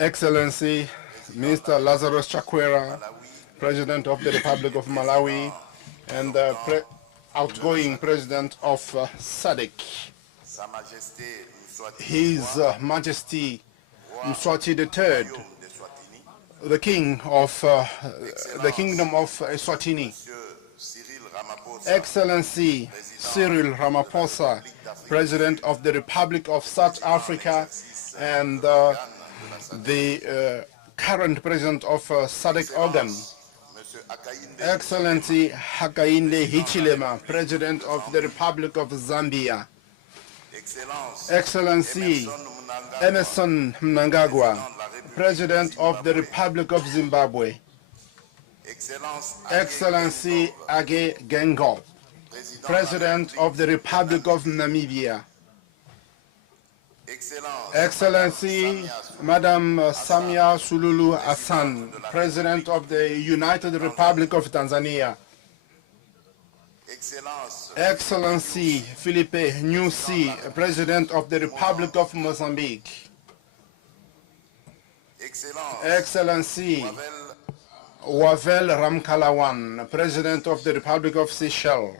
Excellency, Mr. Lazarus Chakwera, President of the Republic of Malawi, and the outgoing President of SADC, His Majesty Mswati III, the King of the Kingdom of Eswatini, Excellency Cyril Ramaphosa, President of the Republic of South Africa, and the current President of SADC organ, Excellency Hakainde Hichilema, President of the Republic of Zambia, Excellency Emerson Mnangagwa, President of the Republic of Zimbabwe, Excellency Age Gengo, President of the Republic of Namibia, Excellency Madam Samia Suluhu Hassan, President of the United Republic of Tanzania, Excellency Philippe Nyusi, President of the Republic of Mozambique, Excellency Wavel Ramkalawan, President of the Republic of Seychelles,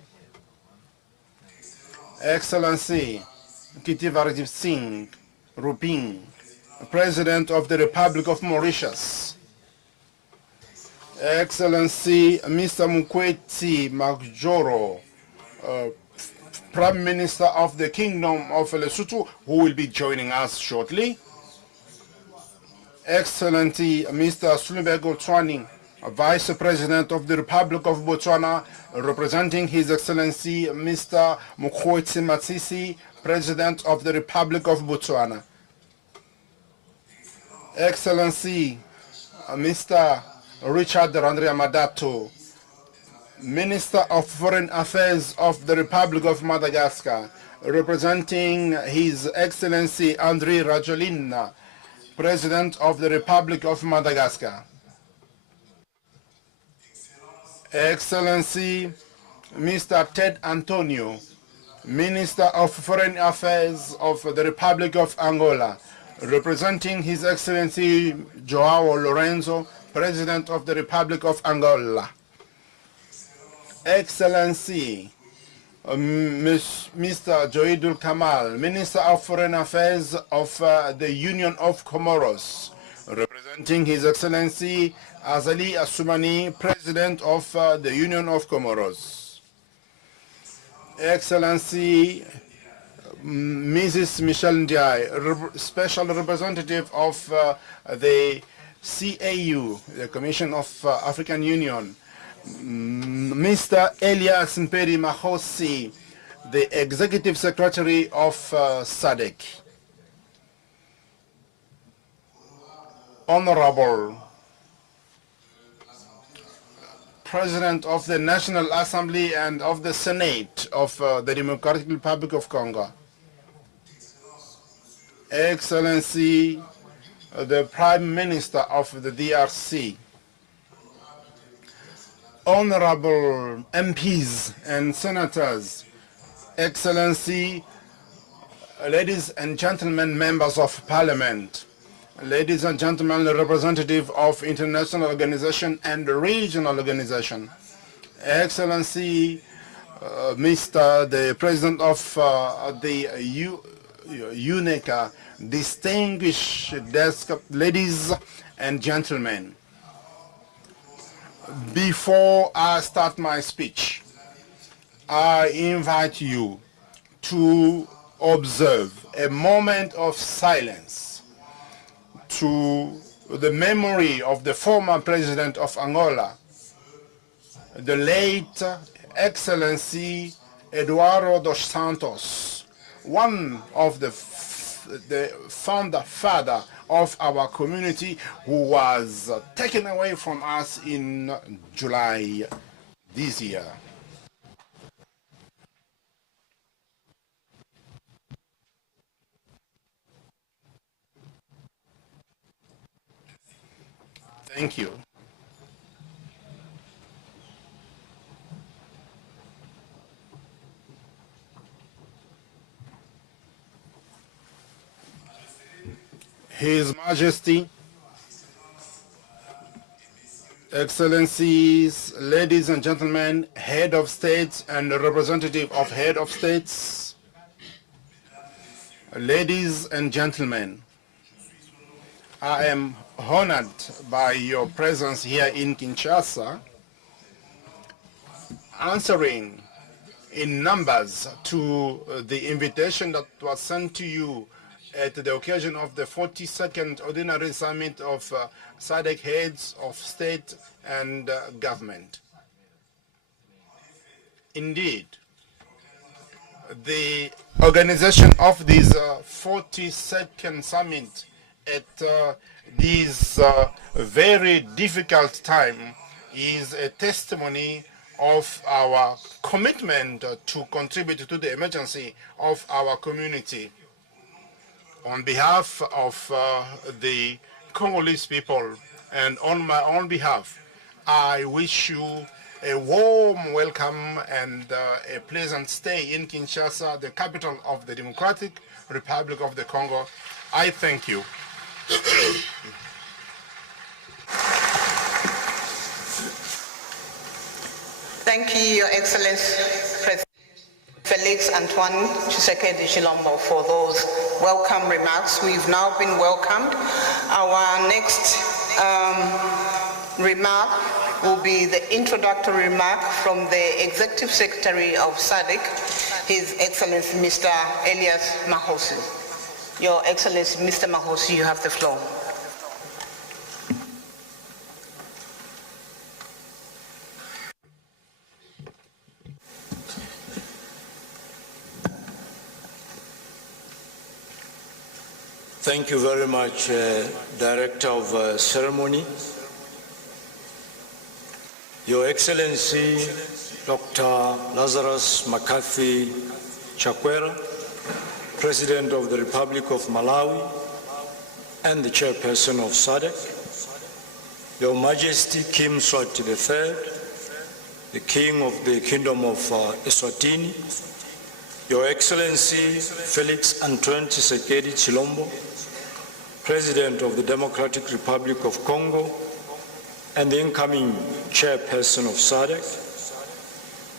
Excellency Kitivarjit Singh Ruping, President of the Republic of Mauritius, Excellency Mr. Mukweti Makjoro, Prime Minister of the Kingdom of Lesotho, who will be joining us shortly, Excellency Mr. Sulubego Tswani, Vice President of the Republic of Botswana, representing His Excellency Mr. Mokgweetsi Masisi, President of the Republic of Botswana, Excellency Mr. Richard Randria Madato, Minister of Foreign Affairs of the Republic of Madagascar, representing His Excellency Andry Rajoelina, President of the Republic of Madagascar, Excellency Mr. Ted Antonio, Minister of Foreign Affairs of the Republic of Angola, representing His Excellency João Lorenzo, President of the Republic of Angola, Excellency Mr. Joidul Kamal, Minister of Foreign Affairs of the Union of Comoros, representing His Excellency Azali Assoumani, President of the Union of Comoros, Excellency Mrs. Michelle Ndiaye, Special Representative of the CAU, the Commission of African Union, Mr. Elias Mperi Mahosi, the Executive Secretary of SADC, Honorable President of the National Assembly and of the Senate of the Democratic Republic of Congo, Excellency the Prime Minister of the DRC, Honorable MPs and Senators, Excellency, ladies and gentlemen, members of Parliament, ladies and gentlemen, representative of international organization and regional organization, Excellency, Mr. the President of the UNECA, distinguished desk, ladies and gentlemen. Before I start my speech, I invite you to observe a moment of silence to the memory of the former president of Angola, the late Excellency Eduardo dos Santos, one of the founder father of our community, who was taken away from us in July this year. Thank you. His Majesty, Excellencies, ladies and gentlemen, head of states and representative of head of states, ladies and gentlemen, I am honored by your presence here in Kinshasa, answering in numbers to the invitation that was sent to you at the occasion of the 42nd Ordinary Summit of SADC heads of state and government. Indeed, the organization of this 42nd summit at this very difficult time is a testimony of our commitment to contribute to the emergency of our community. On behalf of the Congolese people and on my own behalf, I wish you a warm welcome and a pleasant stay in Kinshasa, the capital of the Democratic Republic of the Congo. I thank you. Thank you, Your Excellency, President Felix Antoine Tshisekedi Tshilombo, for those welcome remarks. We've now been welcomed. Our next remark will be the introductory remark from the Executive Secretary of SADC, His Excellency Mr. Elias Mahosi. Your Excellency, Mr. Mahosi, you have the floor. Thank you very much, Director of Ceremony. Your Excellency, Dr. Lazarus McCarthy Chakwera, President of the Republic of Malawi and the Chairperson of SADC, Your Majesty Kim Swati III, the King of the Kingdom of Eswatini, Your Excellency Felix Antoine Tshisekedi Tshilombo, President of the Democratic Republic of Congo and the incoming Chairperson of SADC,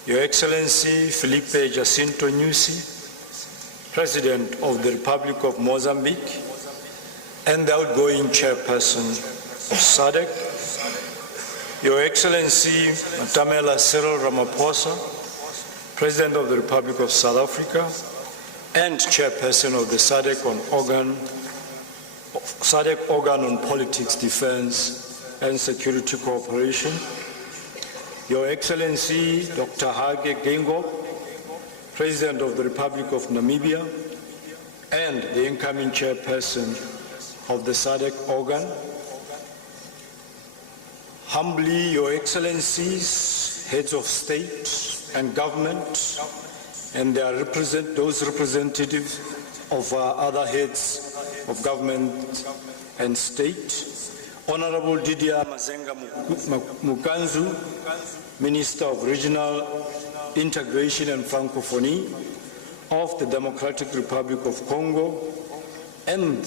Your Excellency Felipe Jacinto Nyusi, President of the Republic of Mozambique and the outgoing Chairperson of SADC, Your Excellency Matamela Cyril Ramaphosa, President of the Republic of South Africa and Chairperson of the SADC organ on politics, defense and security cooperation, Your Excellency Dr. Hage Geingob, President of the Republic of Namibia and the incoming Chairperson of the SADC organ, humbly Your Excellencies, heads of state and government, and those representatives of other heads of government and state, Honorable Didier Mazenga Mukanzu, Minister of Regional Integration and Francophonie of the Democratic Republic of Congo, and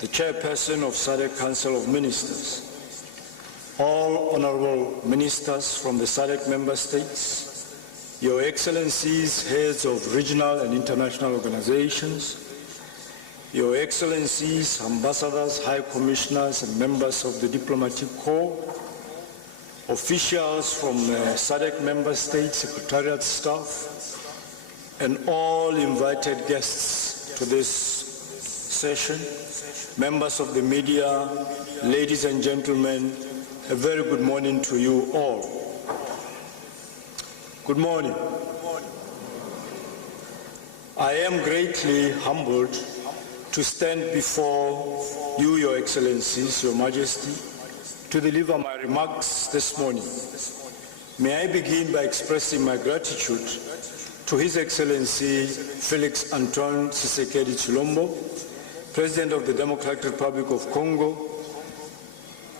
the Chairperson of SADC Council of Ministers, all honorable ministers from the SADC member states, Your Excellencies, heads of regional and international organizations, Your Excellencies, ambassadors, high commissioners, and members of the diplomatic corps, officials from SADC member states, secretariat staff, and all invited guests to this session, members of the media, ladies and gentlemen, a very good morning to you all. Good morning. I am greatly humbled to stand before you, Your Excellencies, Your Majesty, to deliver my remarks this morning. May I begin by expressing my gratitude to His Excellency Felix Antoine Tshisekedi Tshilombo, President of the Democratic Republic of Congo,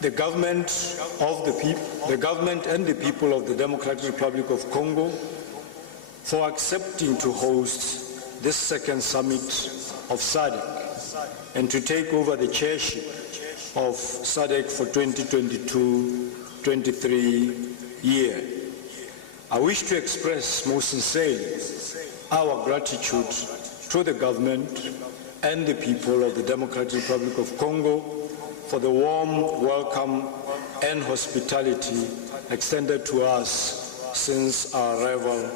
the government and the people of the Democratic Republic of Congo for accepting to host this second summit of SADC and to take over the chairship of SADC for 2022-23 year. I wish to express most sincerely our gratitude to the government and the people of the Democratic Republic of Congo for the warm welcome and hospitality extended to us since our arrival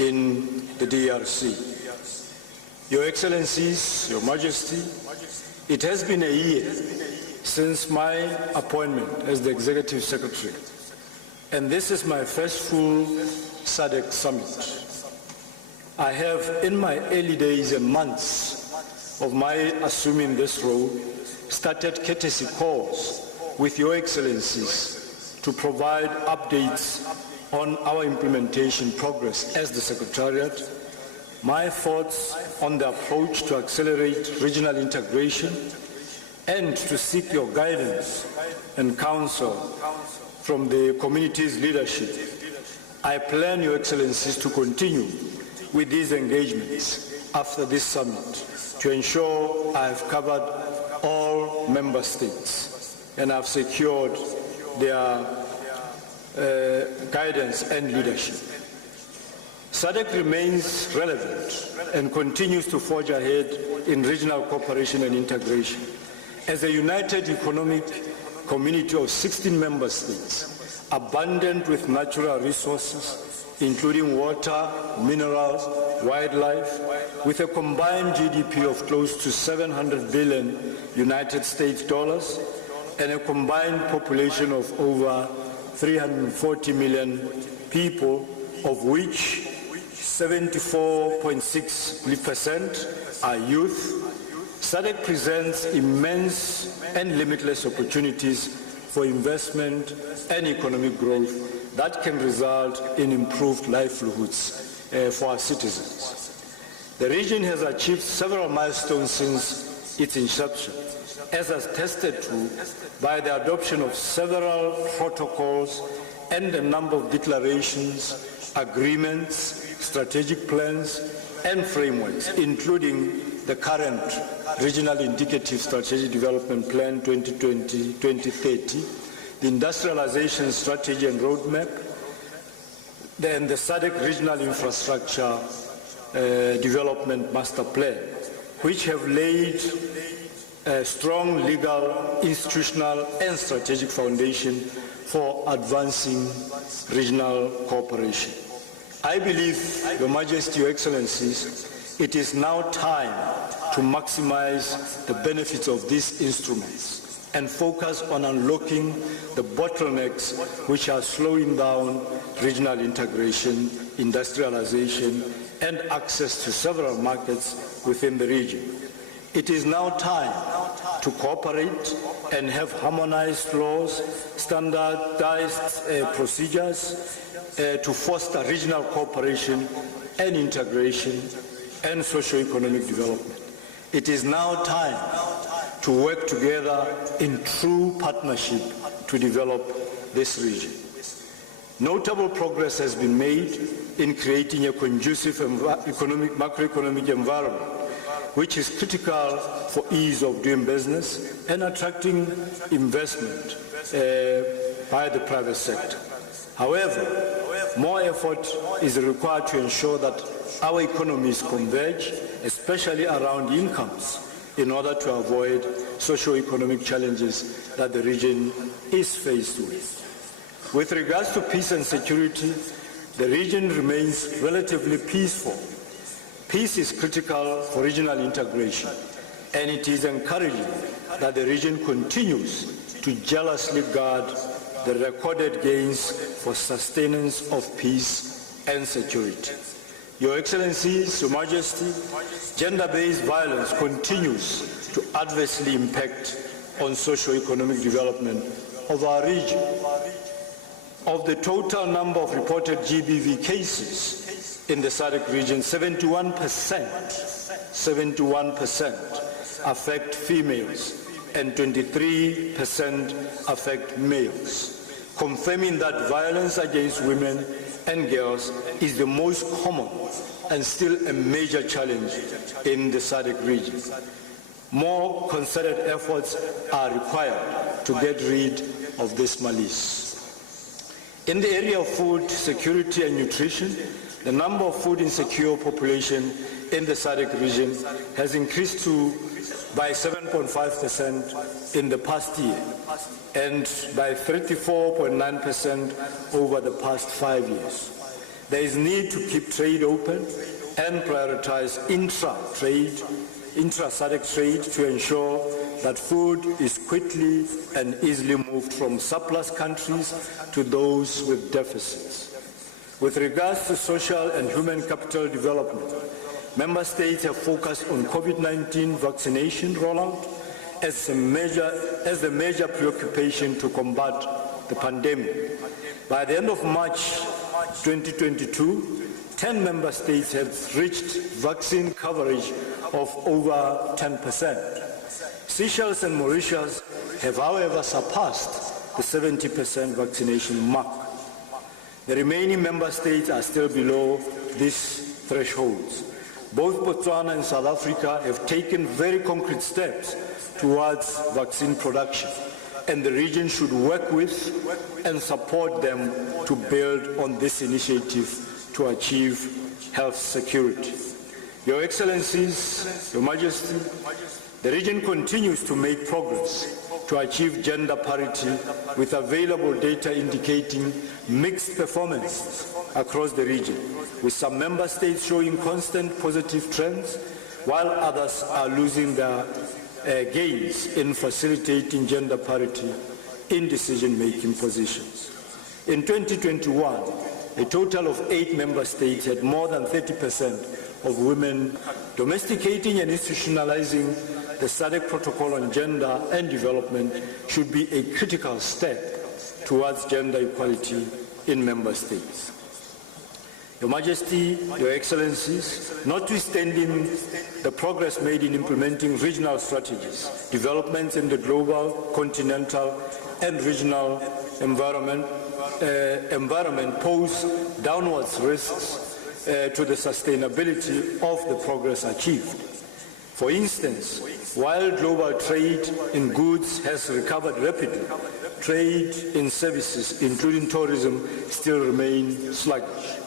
in the DRC. Your Excellencies, Your Majesty, it has been a year since my appointment as the Executive Secretary, and this is my first full SADC summit. I have, in my early days and months of my assuming this role, started courtesy calls with Your Excellencies to provide updates on our implementation progress as the Secretariat, my thoughts on the approach to accelerate regional integration, and to seek your guidance and counsel from the community's leadership. I plan, Your Excellencies, to continue with these engagements after this summit to ensure I have covered all member states and have secured their guidance and leadership. SADC remains relevant and continues to forge ahead in regional cooperation and integration. As a united economic community of 16 member states, abundant with natural resources, including water, minerals, wildlife, with a combined GDP of close to 700 billion United States dollars and a combined population of over 340 million people, of which 74.6% are youth, SADC presents immense and limitless opportunities for investment and economic growth that can result in improved livelihoods for our citizens. The region has achieved several milestones since its inception, as attested to by the adoption of several protocols and a number of declarations, agreements, strategic plans, and frameworks, including the current Regional Indicative Strategic Development Plan 2020-2030, the Industrialisation Strategy and Roadmap, and the SADC Regional Infrastructure Development Master Plan, which have laid a strong legal, institutional, and strategic foundation for advancing regional cooperation. I believe, Your Majesty, Your Excellencies, it is now time to maximize the benefits of these instruments and focus on unlocking the bottlenecks which are slowing down regional integration, industrialization, and access to several markets within the region. It is now time to cooperate and have harmonized laws, standardized procedures to foster regional cooperation and integration and socio-economic development. It is now time to work together in true partnership to develop this region. Notable progress has been made in creating a conducive macroeconomic environment, which is critical for ease of doing business and attracting investment by the private sector. However, more effort is required to ensure that our economies converge, especially around incomes, in order to avoid socio-economic challenges that the region is faced with. With regards to peace and security, the region remains relatively peaceful. Peace is critical for regional integration, and it is encouraging that the region continues to jealously guard the recorded gains for sustenance of peace and security. Your Excellencies, Your Majesty, gender-based violence continues to adversely impact on socio-economic development of our region. Of the total number of reported GBV cases in the SADC region, 71% affect females and 23% affect males, confirming that violence against women and girls is the most common and still a major challenge in the SADC region. More concerted efforts are required to get rid of this malice. In the area of food security and nutrition, the number of food insecure population in the SADC region has increased by 7.5% in the past year and by 34.9% over the past 5 years. There is need to keep trade open and prioritize intra-SADC trade to ensure that food is quickly and easily moved from surplus countries to those with deficits. With regards to social and human capital development, Member States have focused on COVID-19 vaccination rollout as a major preoccupation to combat the pandemic. By the end of March 2022, 10 Member States have reached vaccine coverage of over 10%. Seychelles and Mauritius have, however, surpassed the 70% vaccination mark. The remaining Member States are still below these thresholds. Both Botswana and South Africa have taken very concrete steps towards vaccine production, and the region should work with and support them to build on this initiative to achieve health security. Your Excellencies, Your Majesty, the region continues to make progress to achieve gender parity with available data indicating mixed performances across the region, with some member states showing constant positive trends, while others are losing their gains in facilitating gender parity in decision-making positions. In 2021, a total of 8 member states had more than 30% of women. Domesticating and institutionalizing the SADC Protocol on Gender and Development should be a critical step towards gender equality in member states. Your Majesty, Your Excellencies, notwithstanding the progress made in implementing regional strategies, developments in the global, continental, and regional environment pose downward risks to the sustainability of the progress achieved. For instance, while global trade in goods has recovered rapidly, trade in services, including tourism, still remains sluggish.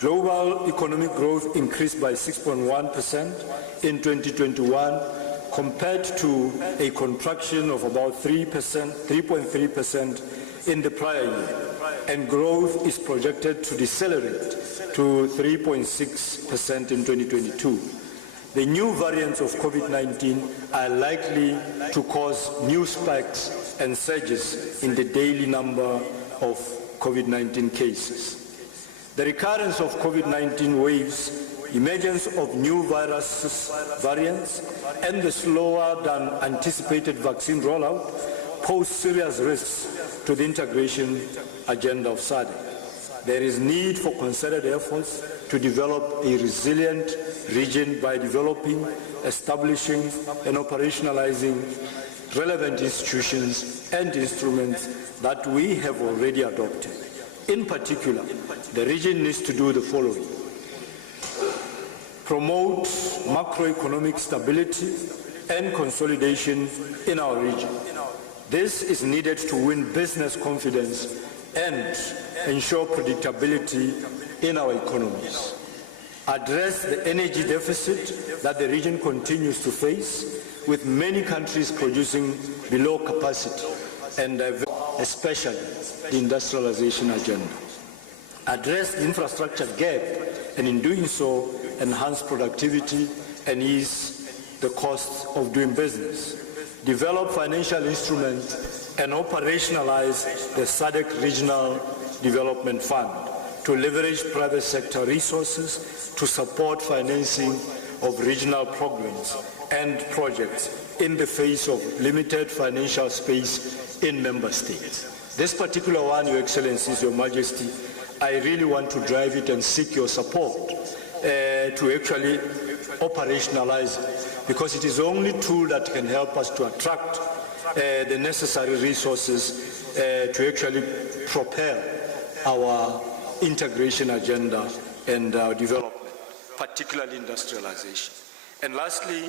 Global economic growth increased by 6.1% in 2021 compared to a contraction of about 3.3% in the prior year, and growth is projected to decelerate to 3.6% in 2022. The new variants of COVID-19 are likely to cause new spikes and surges in the daily number of COVID-19 cases. The recurrence of COVID-19 waves, emergence of new virus variants, and the slower than anticipated vaccine rollout pose serious risks to the integration agenda of SADC. There is need for concerted efforts to develop a resilient region by developing, establishing, and operationalizing relevant institutions and instruments that we have already adopted. In particular, the region needs to do the following: promote macroeconomic stability and consolidation in our region. This is needed to win business confidence and ensure predictability in our economies. Address the energy deficit that the region continues to face, with many countries producing below capacity, and especially the industrialization agenda. Address the infrastructure gap, and in doing so, enhance productivity and ease the costs of doing business. Develop financial instruments and operationalize the SADC Regional Development Fund to leverage private sector resources to support financing of regional programs and projects in the face of limited financial space in member states. This particular one, Your Excellencies, Your Majesty, I really want to drive it and seek your support to actually operationalize it, because it is the only tool that can help us to attract the necessary resources to actually propel our integration agenda and our development, particularly industrialization. And lastly,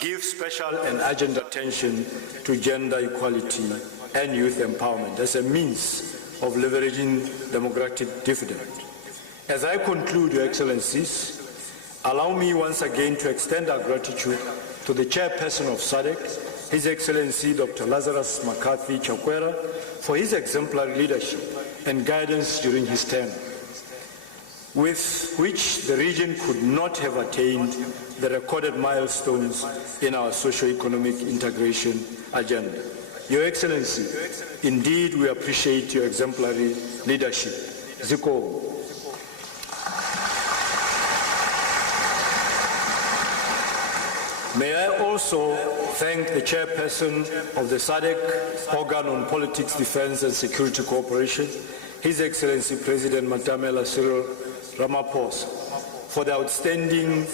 give special and urgent attention to gender equality and youth empowerment as a means of leveraging democratic dividend. As I conclude, Your Excellencies, allow me once again to extend our gratitude to the chairperson of SADC, His Excellency Dr. Lazarus McCarthy Chakwera, for his exemplary leadership and guidance during his term, with which the region could not have attained the recorded milestones in our socio-economic integration agenda. Your Excellency, indeed we appreciate your exemplary leadership. Ziko. May I also thank the chairperson of the SADC Organ on Politics, Defense and Security Cooperation, His Excellency President Matamela Cyril Ramaphosa, for the outstanding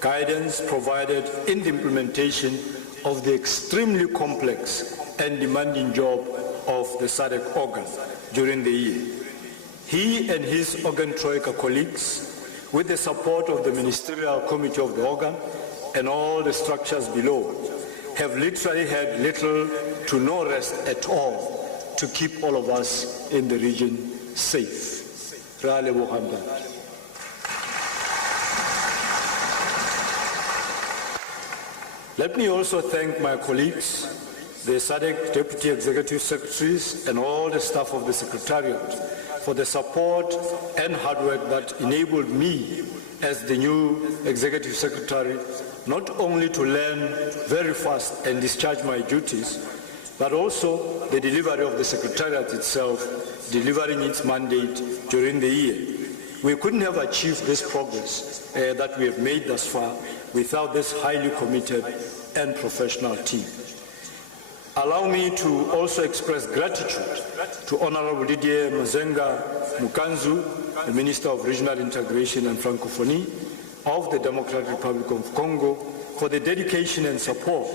guidance provided in the implementation of the extremely complex and demanding job of the SADC organ during the year. He and his organ troika colleagues, with the support of the Ministerial Committee of the organ and all the structures below, have literally had little to no rest at all to keep all of us in the region safe. Rale Muhammad. Let me also thank my colleagues, the SADC Deputy Executive Secretaries and all the staff of the Secretariat for the support and hard work that enabled me as the new Executive Secretary not only to learn very fast and discharge my duties, but also the delivery of the Secretariat itself, delivering its mandate during the year. We couldn't have achieved this progress that we have made thus far without this highly committed and professional team. Allow me to also express gratitude to Honorable Didier Mazenga Mukanzu, the Minister of Regional Integration and Francophonie of the Democratic Republic of Congo, for the dedication and support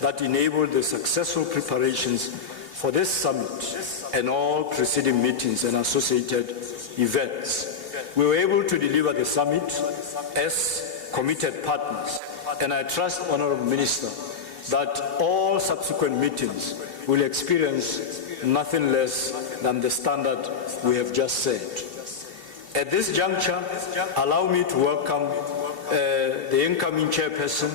that enabled the successful preparations for this summit and all preceding meetings and associated events. We were able to deliver the summit as committed partners, and I trust, Honorable Minister, that all subsequent meetings will experience nothing less than the standard we have just set. At this juncture, allow me to welcome the incoming chairperson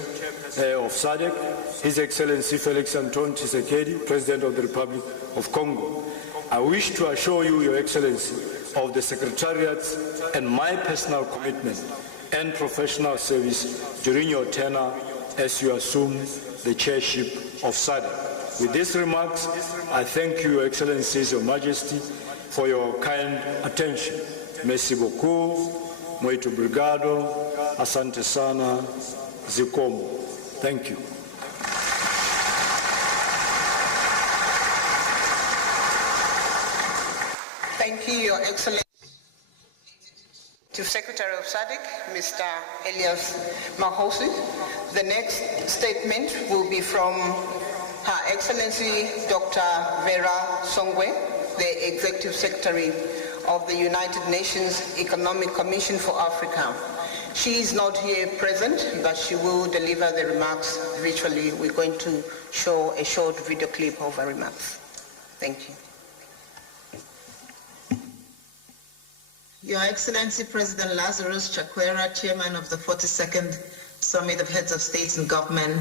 of SADC, His Excellency Felix Antoine Tshisekedi, President of the Republic of Congo. I wish to assure you, Your Excellency, of the Secretariat's and my personal commitment and professional service during your tenure as you assume the chairship of SADC. With these remarks, I thank you, Your Excellencies, Your Majesty, for your kind attention. Merci beaucoup, muito obrigado, asante sana, zikomo. Thank you. Thank you, Your Excellency. To Secretary of SADC, Mr. Elias Mahosi. The next statement will be from Her Excellency Dr. Vera Songwe, the Executive Secretary of the United Nations Economic Commission for Africa. She is not here present, but she will deliver the remarks virtually. We're going to show a short video clip of her remarks. Thank you. Your Excellency President Lazarus Chakwera, Chairman of the 42nd Summit of Heads of States and Government,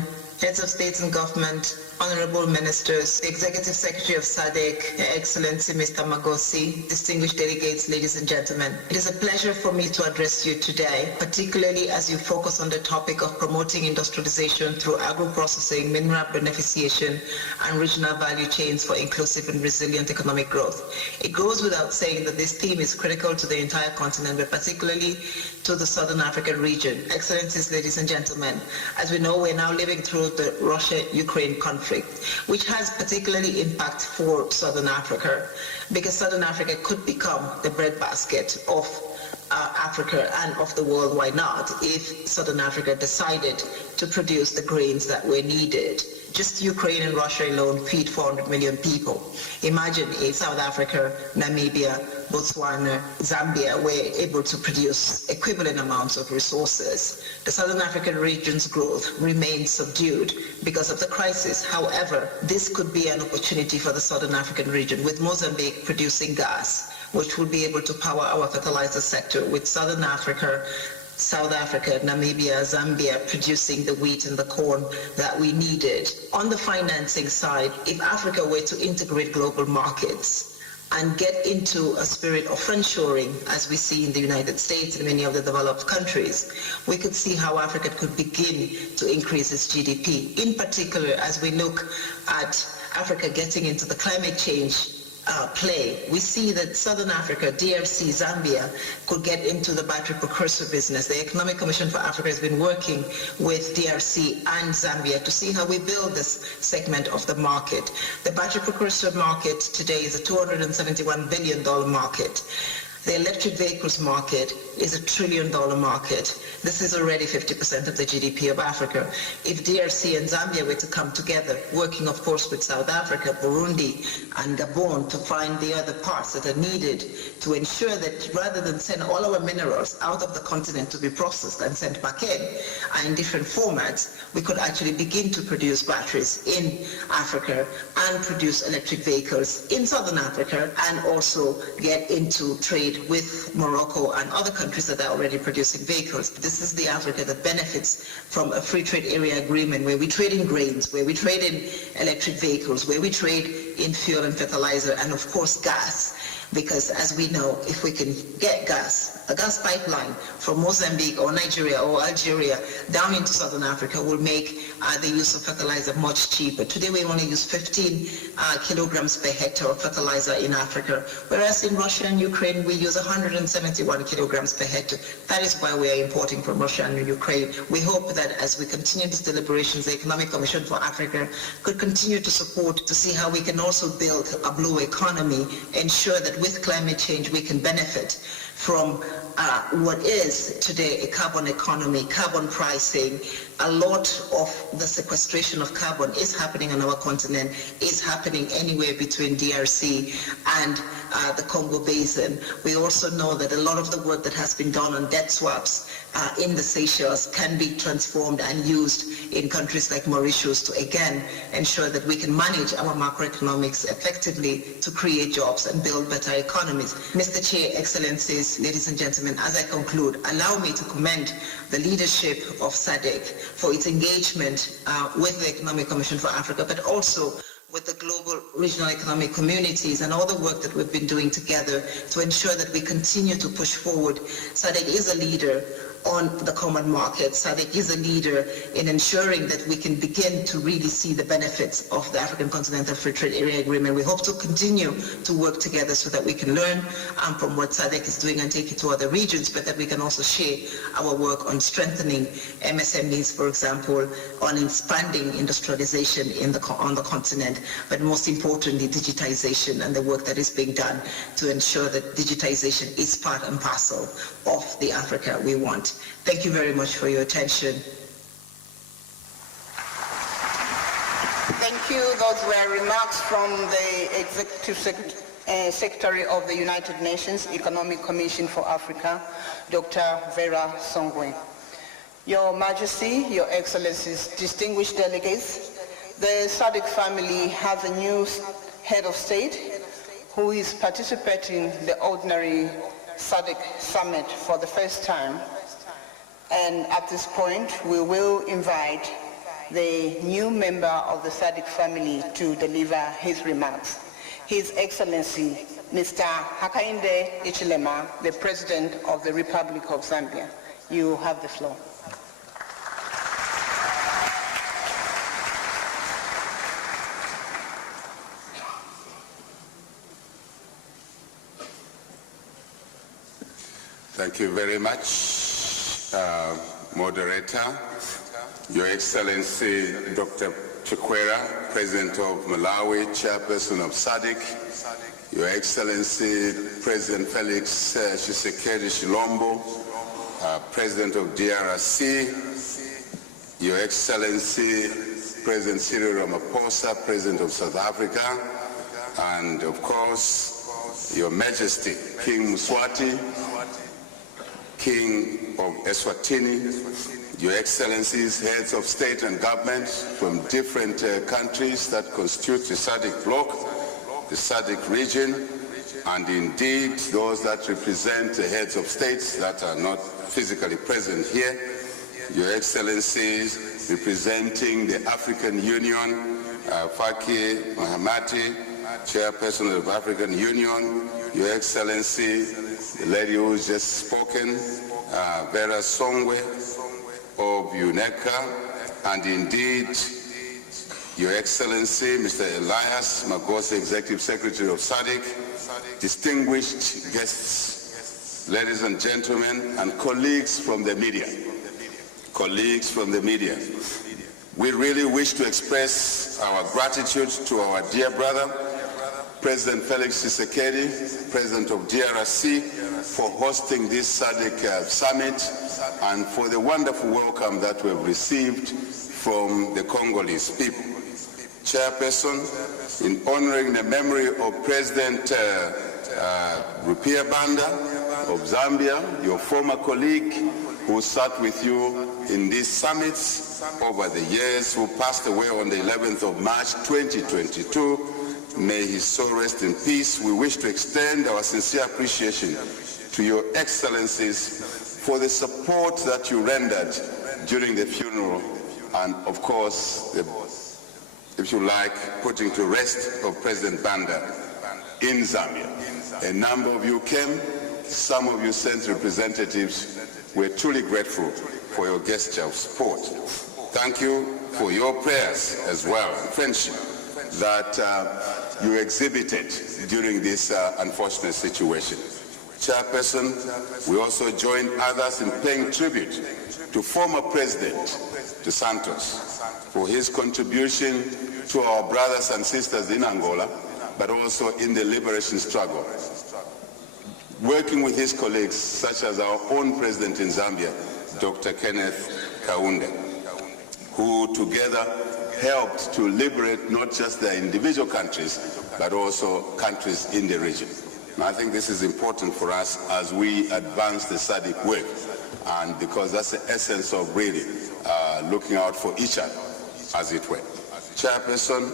Honorable Ministers, Executive Secretary of SADC, Your Excellency Mr. Magosi, distinguished delegates, ladies and gentlemen. It is a pleasure for me to address you today, particularly as you focus on the topic of promoting industrialization through agro-processing, mineral benefaction, and regional value chains for inclusive and resilient economic growth. It goes without saying that this theme is critical to the entire continent, but particularly to the Southern African region. Excellencies, ladies and gentlemen, as we know, we're now living through the Russia-Ukraine conflict, which has particularly impact for Southern Africa, because Southern Africa could become the breadbasket of Africa and of the world, why not, if Southern Africa decided to produce the grains that were needed. Just Ukraine and Russia alone feed 400 million people. Imagine if South Africa, Namibia, Botswana, Zambia were able to produce equivalent amounts of resources. The Southern African region's growth remains subdued because of the crisis. However, this could be an opportunity for the Southern African region, with Mozambique producing gas, which will be able to power our fertilizer sector, with Southern Africa, South Africa, Namibia, Zambia producing the wheat and the corn that we needed. On the financing side, if Africa were to integrate global markets and get into a spirit of friendshoring, as we see in the United States and many of the developed countries, we could see how Africa could begin to increase its GDP. In particular, as we look at Africa getting into the climate change play, we see that Southern Africa, DRC, Zambia could get into the battery precursor business. The Economic Commission for Africa has been working with DRC and Zambia to see how we build this segment of the market. The battery precursor market today is a $271 billion market. The electric vehicles market is $1 trillion market. This is already 50% of the GDP of Africa. If DRC and Zambia were to come together, working of course with South Africa, Burundi and Gabon to find the other parts that are needed to ensure that rather than send all our minerals out of the continent to be processed and sent back in different formats, we could actually begin to produce batteries in Africa and produce electric vehicles in Southern Africa, and also get into trade with Morocco and other countries that are already producing vehicles. This is the Africa that benefits from a free trade area agreement where we trade in grains, where we trade in electric vehicles, where we trade in fuel and fertilizer, and of course gas. Because as we know, if we can get gas, a gas pipeline from Mozambique or Nigeria or Algeria down into Southern Africa will make the use of fertilizer much cheaper. Today we only use 15 kilograms per hectare of fertilizer in Africa, whereas in Russia and Ukraine we use 171 kilograms per hectare. That is why we are importing from Russia and Ukraine. We hope that as we continue these deliberations, the Economic Commission for Africa could continue to support to see how we can also build a blue economy, ensure that with climate change we can benefit from what is today a carbon economy, carbon pricing. A lot of the sequestration of carbon is happening on our continent, is happening anywhere between DRC and the Congo Basin. We also know that a lot of the work that has been done on debt swaps in the Seychelles can be transformed and used in countries like Mauritius to again ensure that we can manage our macroeconomics effectively to create jobs and build better economies. Mr. Chair, Excellencies, ladies and gentlemen, as I conclude, allow me to commend the leadership of SADC for its engagement with the Economic Commission for Africa, but also with the global regional economic communities and all the work that we've been doing together to ensure that we continue to push forward. SADC is a leader on the common market. SADC is a leader in ensuring that we can begin to really see the benefits of the African Continental Free Trade Area Agreement. We hope to continue to work together so that we can learn from what SADC is doing and take it to other regions, but that we can also share our work on strengthening MSMEs, for example, on expanding industrialization on the continent, but most importantly, digitization and the work that is being done to ensure that digitization is part and parcel of the Africa we want. Thank you very much for your attention. Thank you. Those were remarks from the Executive Secretary of the United Nations Economic Commission for Africa, Dr. Vera Songwe. Your Majesty, Your Excellencies, distinguished delegates, the SADC family has a new head of state who is participating in the ordinary SADC summit for the first time. And at this point, we will invite the new member of the SADC family to deliver his remarks. His Excellency, Mr. Hakainde Hichilema, the President of the Republic of Zambia. You have the floor. Thank you very much. Moderator, Your Excellency Dr. Chakwera, President of Malawi, Chairperson of SADC, Your Excellency President Felix Tshisekedi Tshilombo, President of DRC, Your Excellency President Cyril Ramaphosa, President of South Africa, and of course, Your Majesty, King Mswati, King of Eswatini, Your Excellencies, heads of state and government from different countries that constitute the SADC bloc, the SADC region, and indeed those that represent the heads of states that are not physically present here, Your Excellencies representing the African Union, Faki Mahamati, Chairperson of the African Union, Your Excellency, the lady who's just spoken, Vera Songwe of UNECA, and indeed Your Excellency, Mr. Elias Magosi, Executive Secretary of SADC, distinguished guests, ladies and gentlemen, and colleagues from the media. We really wish to express our gratitude to our dear brother, President Felix Tshisekedi, President of DRC, for hosting this SADC summit and for the wonderful welcome that we've received from the Congolese people. Chairperson, in honoring the memory of President Rupia Banda of Zambia, your former colleague who sat with you in these summits over the years, who passed away on the 11th of March 2022, may his soul rest in peace. We wish to extend our sincere appreciation to Your Excellencies for the support that you rendered during the funeral and, of course, if you like, putting to rest of President Banda in Zambia. A number of you came, some of you sent representatives. We're truly grateful for your gesture of support. Thank you for your prayers as well, friendship that you exhibited during this unfortunate situation. Chairperson, we also join others in paying tribute to former President Dos Santos for his contribution to our brothers and sisters in Angola, but also in the liberation struggle. Working with his colleagues, such as our own president in Zambia, Dr. Kenneth Kaunda, who together helped to liberate not just their individual countries, but also countries in the region. And I think this is important for us as we advance the SADC work, and because that's the essence of really looking out for each other, as it were. Chairperson,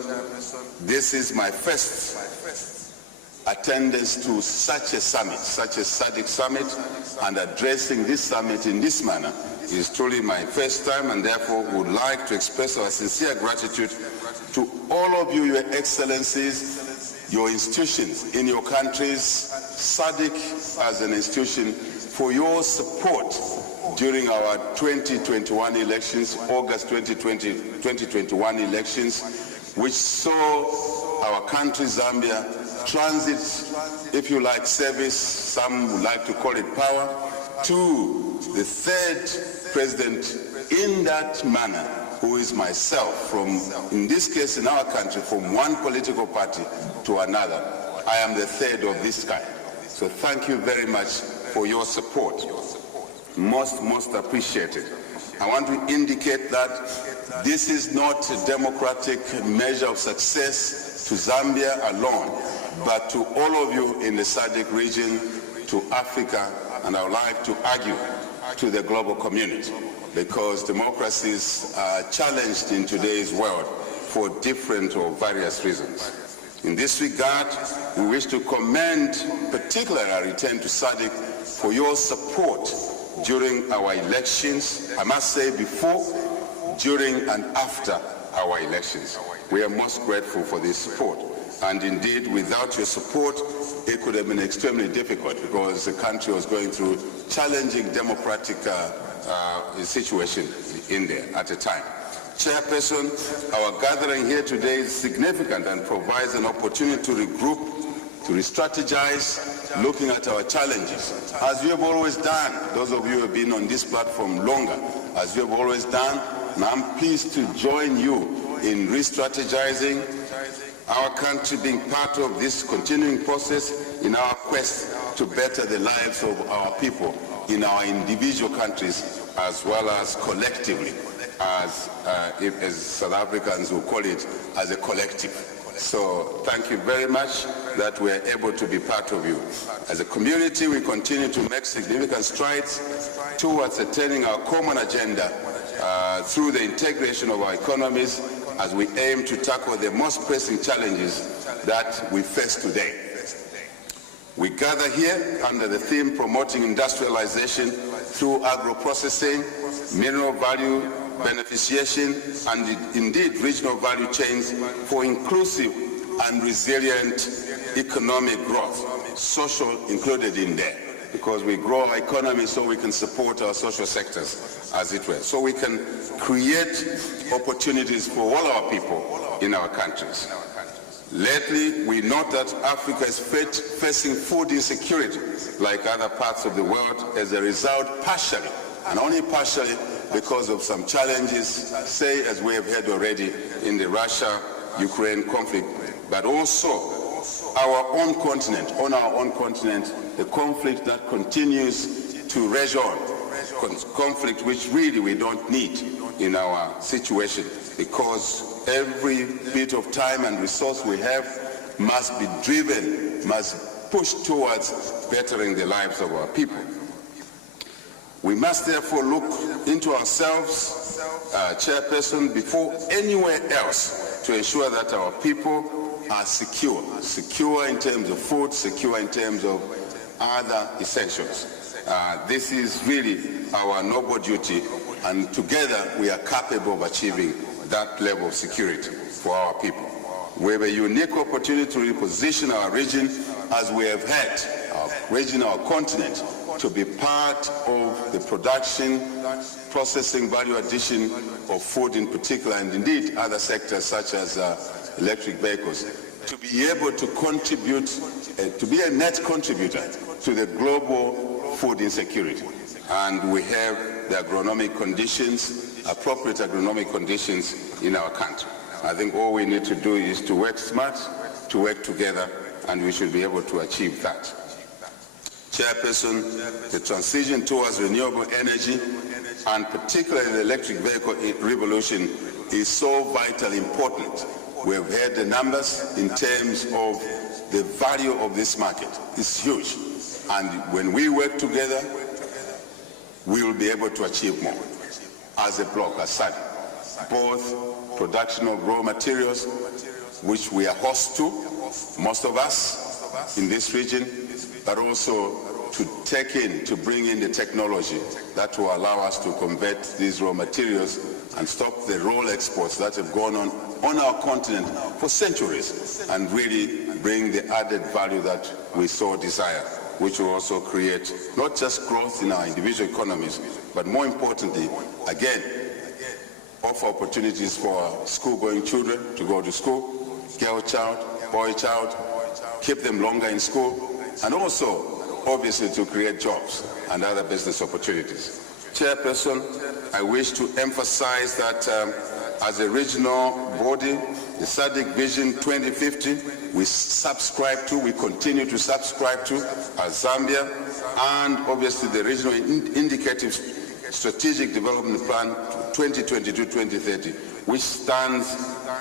this is my first attendance to such a summit, such a SADC summit, and addressing this summit in this manner is truly my first time, and therefore would like to express our sincere gratitude to all of you, Your Excellencies, your institutions in your countries, SADC as an institution, for your support during our 2021 elections, August 2021 elections, which saw our country, Zambia, transit, if you like, service, some would like to call it power, to the third president in that manner, who is myself, from, in this case in our country, from one political party to another. I am the third of this kind. So thank you very much for your support. Most appreciated. I want to indicate that this is not a democratic measure of success to Zambia alone, but to all of you in the SADC region, to Africa, and I would like to argue to the global community, because democracies are challenged in today's world for different or various reasons. In this regard, we wish to commend particularly our return to SADC for your support during our elections, I must say before, during and after our elections. We are most grateful for this support. And indeed, without your support, it could have been extremely difficult because the country was going through challenging democratic situation in there at the time. Chairperson, our gathering here today is significant and provides an opportunity to regroup, to re-strategize, looking at our challenges. As you have always done, those of you who have been on this platform longer, as you have always done, and I'm pleased to join you in re-strategizing our country, being part of this continuing process in our quest to better the lives of our people in our individual countries as well as collectively, as South Africans will call it, as a collective. So thank you very much that we are able to be part of you. As a community, we continue to make significant strides towards attaining our common agenda through the integration of our economies as we aim to tackle the most pressing challenges that we face today. We gather here under the theme promoting industrialization through agro-processing, mineral value beneficiation, and indeed regional value chains for inclusive and resilient economic growth, social included in there, because we grow our economy so we can support our social sectors, as it were, so we can create opportunities for all our people in our countries. Lately, we note that Africa is facing food insecurity like other parts of the world as a result, partially, and only partially, because of some challenges, say, as we have heard already, in the Russia-Ukraine conflict, but also our own continent, on our own continent, the conflict that continues to rage on, conflict which really we don't need in our situation, because every bit of time and resource we have must be driven, must push towards bettering the lives of our people. We must therefore look into ourselves, Chairperson, before anywhere else to ensure that our people are secure in terms of food, secure in terms of other essentials. This is really our noble duty, and together we are capable of achieving that level of security for our people. We have a unique opportunity to reposition our region as we have had, our region, our continent, to be part of the production, processing, value addition of food in particular, and indeed other sectors such as electric vehicles, to be able to contribute, to be a net contributor to the global food insecurity. And we have the agronomic conditions, appropriate agronomic conditions in our country. I think all we need to do is to work smart, to work together, and we should be able to achieve that. Chairperson, the transition towards renewable energy, and particularly the electric vehicle revolution, is so vitally important. We have heard the numbers in terms of the value of this market. It's huge. And when we work together, we will be able to achieve more as a bloc, as SADC. Both production of raw materials, which we are host to, most of us in this region, but also to bring in the technology that will allow us to convert these raw materials and stop the raw exports that have gone on our continent for centuries, and really bring the added value that we so desire, which will also create not just growth in our individual economies, but more importantly, again, offer opportunities for our school-going children to go to school, girl child, boy child, keep them longer in school, and also, obviously, to create jobs and other business opportunities. Chairperson, I wish to emphasize that as a regional body, the SADC Vision 2050, we continue to subscribe to as Zambia, and obviously the Regional Indicative Strategic Development Plan 2022-2030, which stands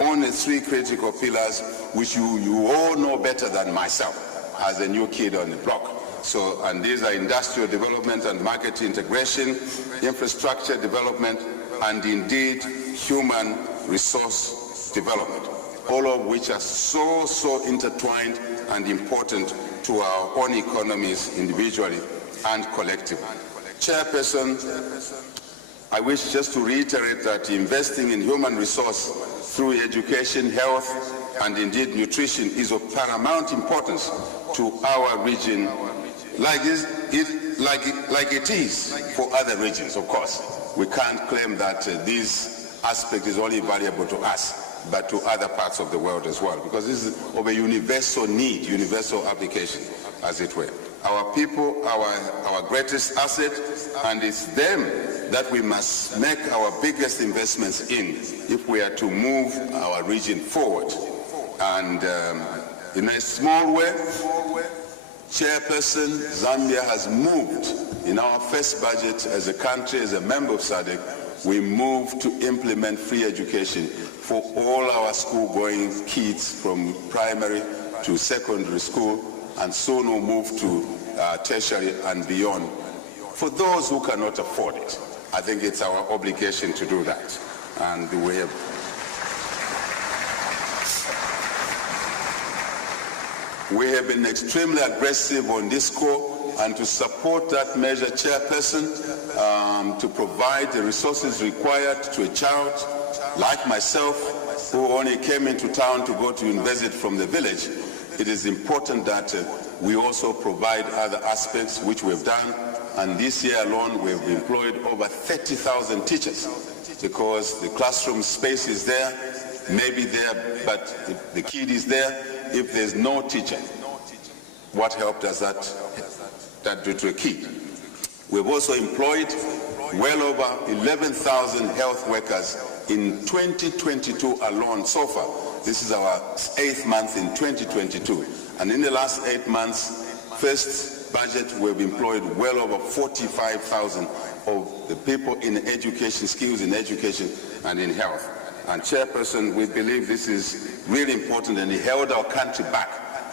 on the three critical pillars, which you all know better than myself as a new kid on the block. So, and these are industrial development and market integration, infrastructure development, and indeed human resource development, all of which are so intertwined and important to our own economies individually and collectively. Chairperson, I wish just to reiterate that investing in human resource through education, health, and indeed nutrition is of paramount importance to our region, like it is for other regions, of course. We can't claim that this aspect is only valuable to us, but to other parts of the world as well, because this is of a universal need, universal application, as it were. Our people, our greatest asset, and it's them that we must make our biggest investments in if we are to move our region forward. And in a small way, Chairperson, Zambia has moved in our first budget as a country, as a member of SADC. We moved to implement free education for all our school-going kids from primary to secondary school, and soon we'll move to tertiary and beyond. For those who cannot afford it, I think it's our obligation to do that. And we have been extremely aggressive on this score, and to support that measure, Chairperson, to provide the resources required to a child like myself, who only came into town to go to university from the village. It is important that we also provide other aspects, which we've done. And this year alone, we've employed over 30,000 teachers, because the classroom space is there, maybe there, but if the kid is there, if there's no teacher, what help does that do to a kid? We've also employed well over 11,000 health workers in 2022 alone so far. This is our 8th month in 2022. And in the last 8 months, first budget, we've employed well over 45,000 of the people in education, skills in education and in health. And Chairperson, we believe this is really important, and it held our country back.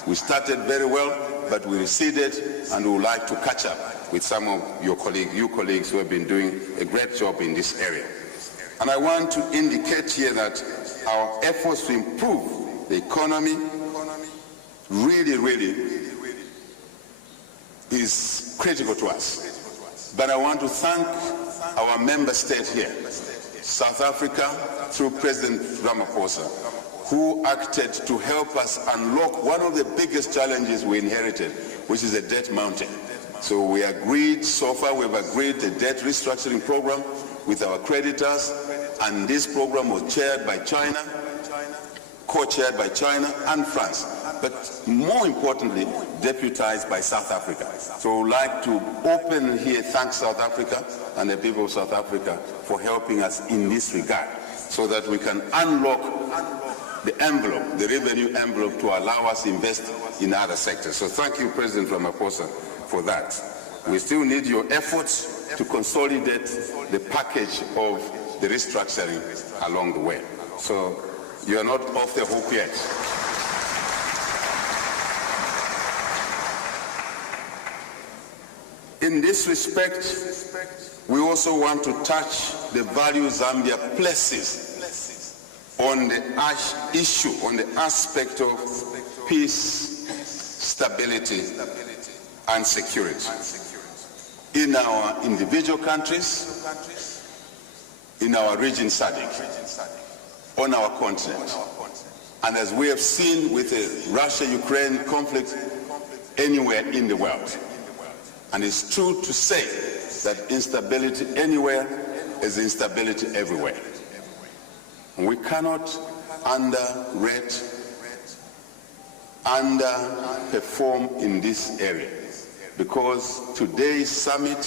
We started very well, but we receded, and we would like to catch up with some of your colleagues who have been doing a great job in this area. And I want to indicate here that our efforts to improve the economy really is critical to us. But I want to thank our member state here, South Africa, through President Ramaphosa, who acted to help us unlock one of the biggest challenges we inherited, which is a debt mountain. So we agreed, so far we've agreed the debt restructuring program with our creditors, and this program was chaired by China, co-chaired by China and France, but more importantly, deputized by South Africa. So we'd like to open here thank South Africa and the people of South Africa for helping us in this regard, so that we can unlock the envelope, the revenue envelope, to allow us to invest in other sectors. So thank you, President Ramaphosa, for that. We still need your efforts to consolidate the package of the restructuring along the way. So you are not off the hook yet. In this respect, we also want to touch the value Zambia places on the issue, on the aspect of peace, stability, and security in our individual countries, in our region SADC, on our continent. And as we have seen with the Russia-Ukraine conflict, anywhere in the world. And it's true to say that instability anywhere is instability everywhere. And we cannot underrate, underperform in this area, because today's summit,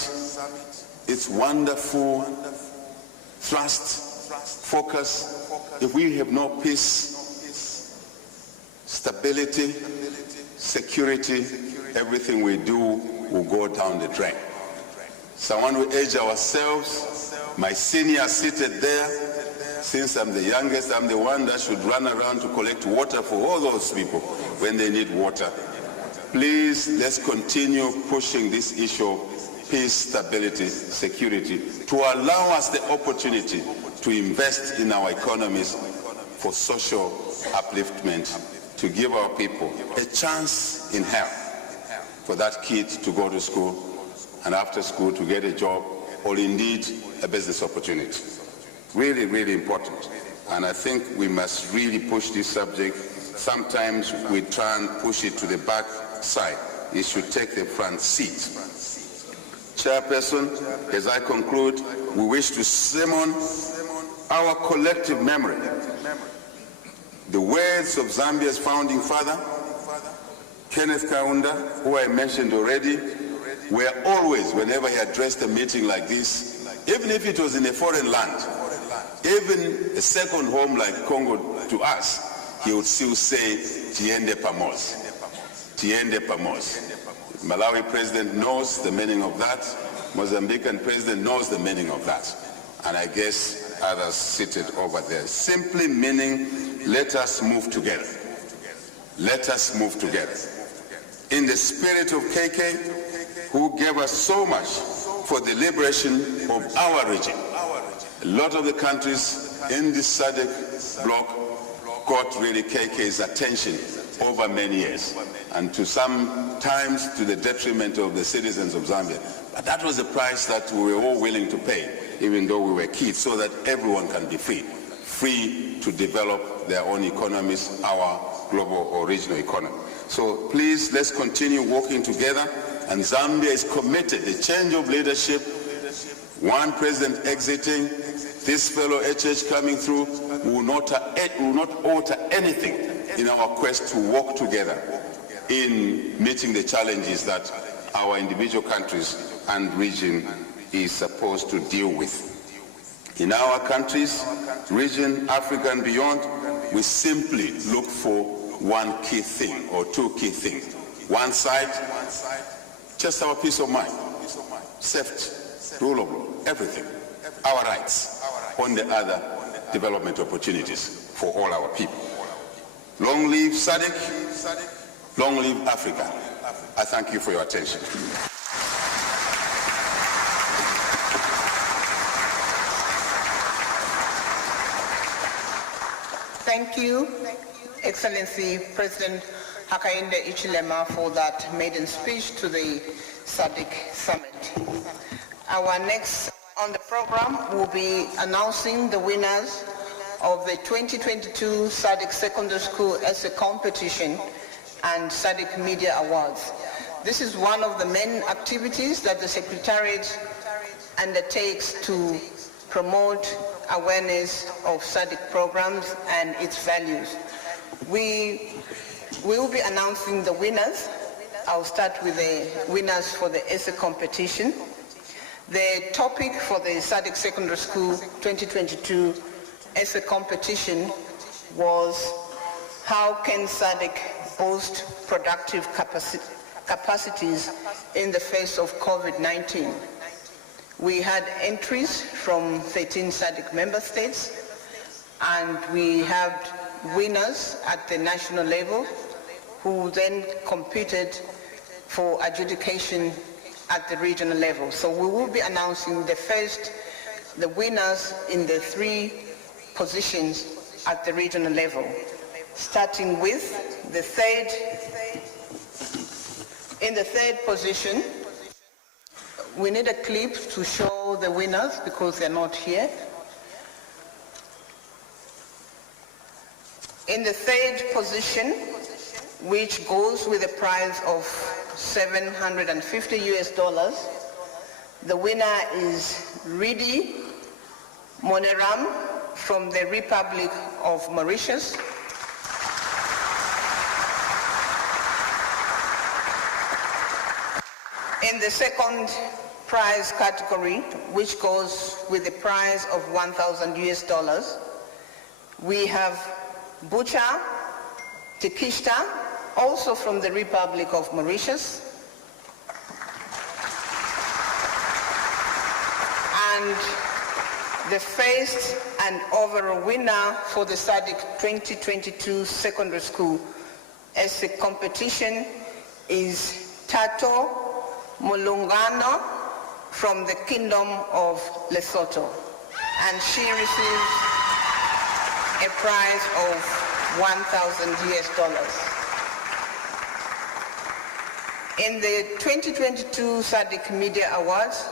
its wonderful thrust, focus, if we have no peace, stability, security, everything we do will go down the drain. So I want to urge ourselves, my senior seated there, since I'm the youngest, I'm the one that should run around to collect water for all those people when they need water. Please, let's continue pushing this issue of peace, stability, security, to allow us the opportunity to invest in our economies for social upliftment, to give our people a chance in health, for that kid to go to school, and after school to get a job, or indeed a business opportunity. Really, really important. And I think we must really push this subject. Sometimes we try and push it to the back side. It should take the front seat. Chairperson, as I conclude, we wish to summon our collective memory. The words of Zambia's founding father, Kenneth Kaunda, who I mentioned already, were always, whenever he addressed a meeting like this, Even if it was in a foreign land, even a second home like Congo to us, he would still say, Tiende Pamos. Tiende Pamos. Malawi president knows the meaning of that. Mozambican president knows the meaning of that. And I guess others seated over there. Simply meaning, let us move together. Let us move together. In the spirit of KK, who gave us so much for the liberation of our region. A lot of the countries in this SADC bloc got really KK's attention over many years, and to some times to the detriment of the citizens of Zambia. But that was the price that we were all willing to pay, even though we were kids, so that everyone can be free to develop their own economies, our global or regional economy. So please, let's continue working together, and Zambia is committed. The change of leadership, one president exiting, this fellow HH coming through, will not alter anything in our quest to work together in meeting the challenges that our individual countries and region is supposed to deal with. In our countries, region, Africa and beyond, we simply look for one key thing or two key things. One side, just our peace of mind, safety, rule of law, everything, our rights. On the other, development opportunities for all our people. Long live SADC, long live Africa. I thank you for your attention. Thank you, Excellency President Hakainde Hichilema, for that maiden speech to the SADC Summit. Our next on the program will be announcing the winners of the 2022 SADC Secondary School Essay Competition and SADC Media Awards. This is one of the main activities that the Secretariat undertakes to promote awareness of SADC programs and its values. We will be announcing the winners. I'll start with the winners for the essay competition. The topic for the SADC Secondary School 2022 essay competition was how can SADC boost productive capacities in the face of COVID-19. We had entries from 13 SADC member states, and we had winners at the national level who then competed for adjudication at the regional level. So we will be announcing the winners in the 3 positions at the regional level, starting with in the third position. We need a clip to show the winners because they're not here. In the third position, which goes with a prize of $750 US, the winner is Ridi Moneram from the Republic of Mauritius. In the second prize category, which goes with a prize of $1,000 US, we have Bucha Tekishta, also from the Republic of Mauritius. And the first and overall winner for the SADC 2022 Secondary School Essay Competition is Tato Mulungano from the Kingdom of Lesotho. And she receives a prize of $1,000 US. In the 2022 SADC Media Awards,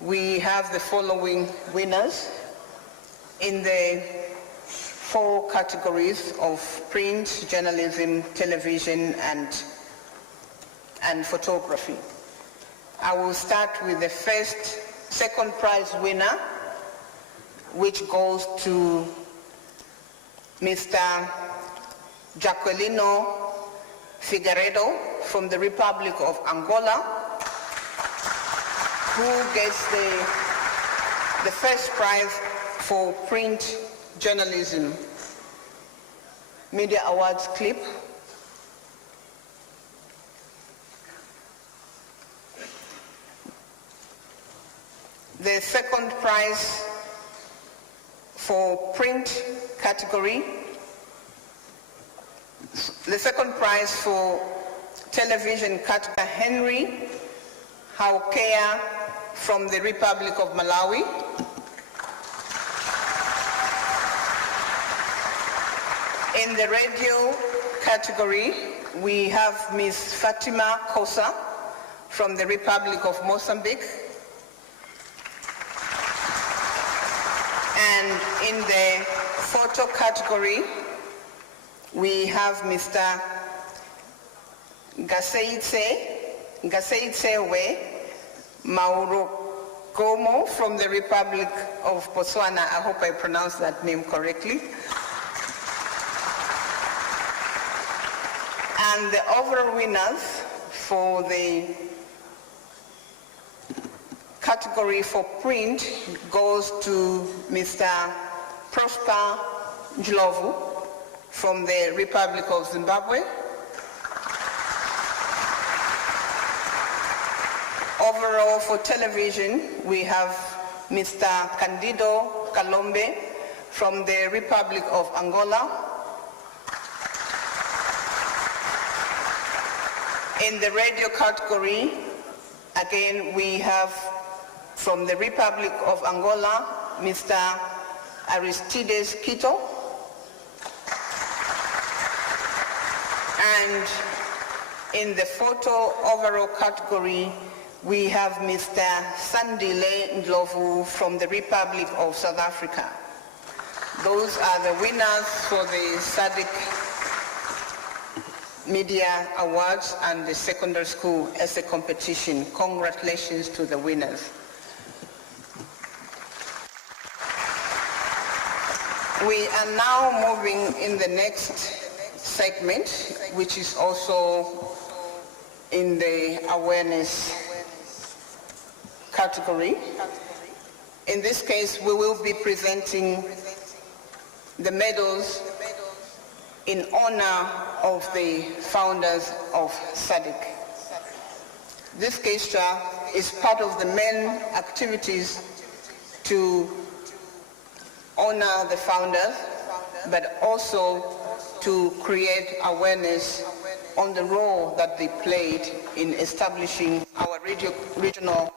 we have the following winners in the 4 categories of print, journalism, television, and photography. I will start with the second prize winner, which goes to Mr. Jaquelino Figueiredo from the Republic of Angola, who gets the The first prize for print journalism, Media Awards clip. The second prize for print category. The second prize for television category, Henry Haukea from the Republic of Malawi. In the radio category, we have Ms. Fatima Kosa from the Republic of Mozambique. And in the photo category, we have Mr. Gaseitsewe Mauro Gomo from the Republic of Botswana. I hope I pronounced that name correctly. And the overall winners for the category for print goes to Mr. Prosper Ndlovu from the Republic of Zimbabwe. Overall for television, we have Mr. Candido Kalombe from the Republic of Angola. In the radio category, again, we have from the Republic of Angola, Mr. Aristides Quito. And in the photo overall category, we have Mr. Sandile Ndlovu from the Republic of South Africa. Those are the winners for the SADC Media Awards and the secondary school essay competition. Congratulations to the winners. We are now moving in the next segment, which is also in the awareness category. In this case, we will be presenting the medals in honor of the founders of SADC. This gesture is part of the main activities to honor the founders, but also to create awareness on the role that they played in establishing our regional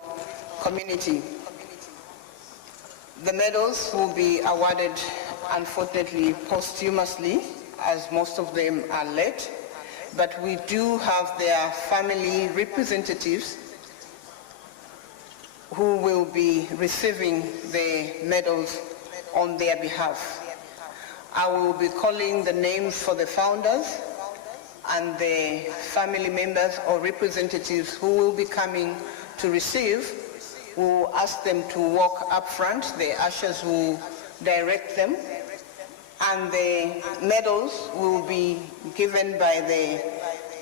community. The medals will be awarded, unfortunately, posthumously, as most of them are late, but we do have their family representatives who will be receiving the medals on their behalf. I will be calling the names for the founders and the family members or representatives who will be coming to receive. We'll ask them to walk up front. The ushers will direct them. And the medals will be given by the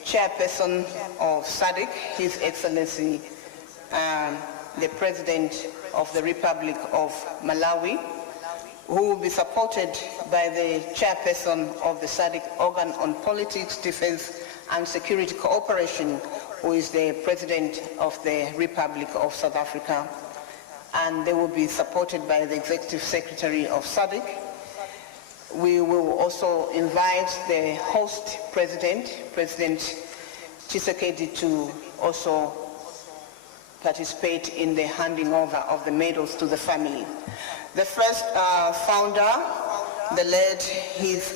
chairperson of SADC, His Excellency, the President of the Republic of Malawi, who will be supported by the chairperson of the SADC organ on politics, defense, and security cooperation, who is the President of the Republic of South Africa. And they will be supported by the Executive Secretary of SADC. We will also invite the host president, President Tshisekedi, to also participate in the handing over of the medals to the family. The first founder, the late,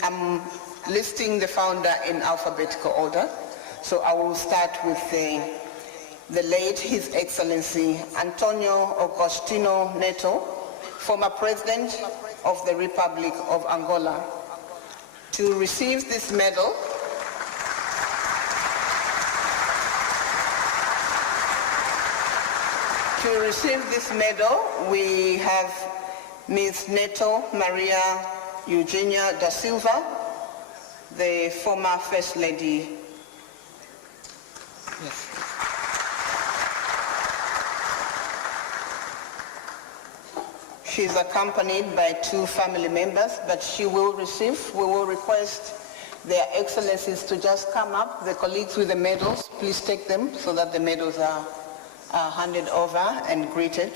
I'm listing the founder in alphabetical order. So I will start with the late, His Excellency Antonio Agostinho Neto, former President of the Republic of Angola. To receive this medal, we have Ms. Neto Maria Eugenia da Silva, the former First Lady. Yes. She's accompanied by 2 family members, but we will request their excellencies to just come up. The colleagues with the medals, please take them so that the medals are handed over and greeted.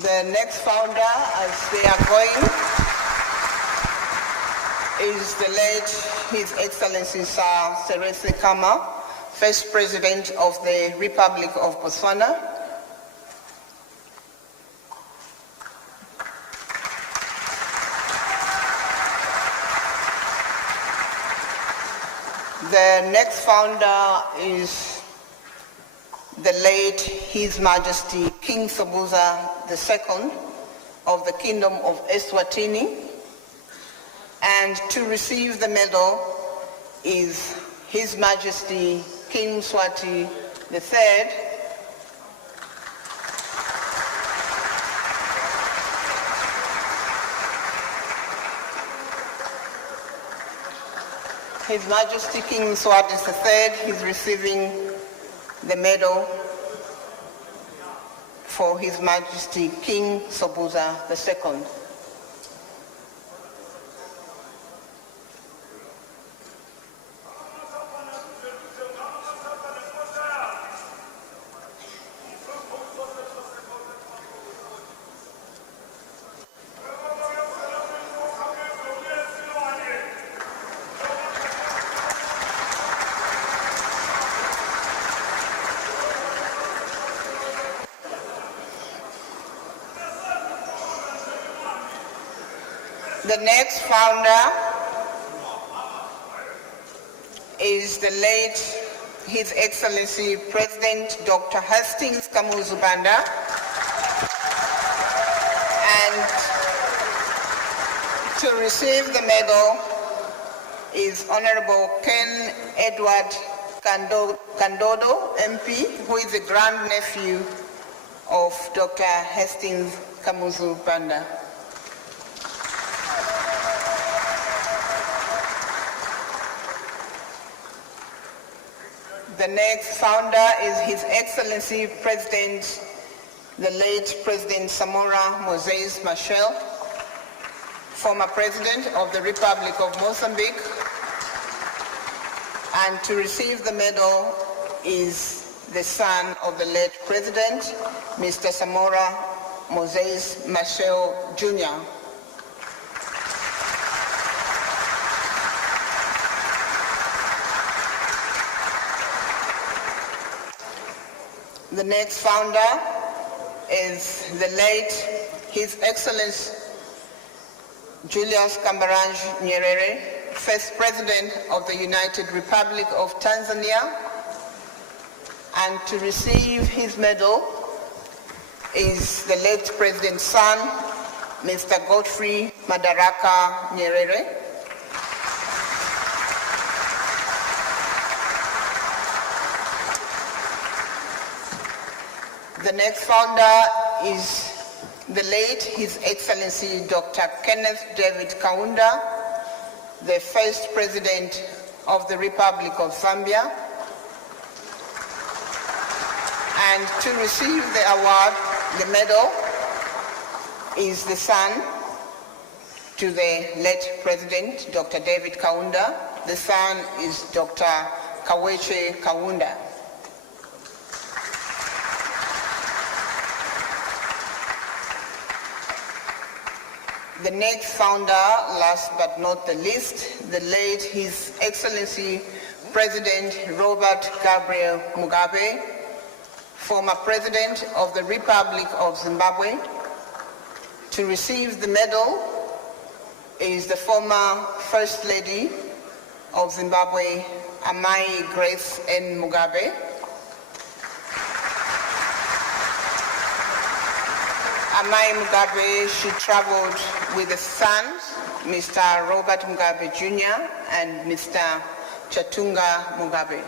The next founder, as they are going, is the late His Excellency Sir Cyril Kama, first President of the Republic of Botswana. The next founder is the late His Majesty King Sobhuza II of the Kingdom of Eswatini. And to receive the medal is His Majesty King Mswati III, His Majesty King Mswati III is receiving the medal for His Majesty King Sobhuza II. The next founder is the late His Excellency President Dr. Hastings Kamuzu Banda, and to receive the medal is Honorable Ken Edward Kandodo, MP, who is the grandnephew of Dr. Hastings Kamuzu Banda. The next founder is His Excellency President, the late President Samora Moses Machel, former President of the Republic of Mozambique. And to receive the medal is the son of the late President, Mr. Samora Moses Machel Jr. The next founder is the late His Excellency Julius Kambarage Nyerere, first President of the United Republic of Tanzania. And to receive his medal is the late President's son, Mr. Godfrey Madaraka Nyerere. The next founder is the late His Excellency Dr. Kenneth David Kaunda, the first President of the Republic of Zambia. And to receive the award, the medal, is the son to the late President Dr. David Kaunda. The son is Dr. Kaweche Kaunda. The next founder, last but not the least, the late His Excellency President Robert Gabriel Mugabe, former President of the Republic of Zimbabwe. To receive the medal is the former First Lady of Zimbabwe, Amai Grace N. Mugabe. Amai Mugabe, she traveled with the sons, Mr. Robert Mugabe Jr. and Mr. Chatunga Mugabe.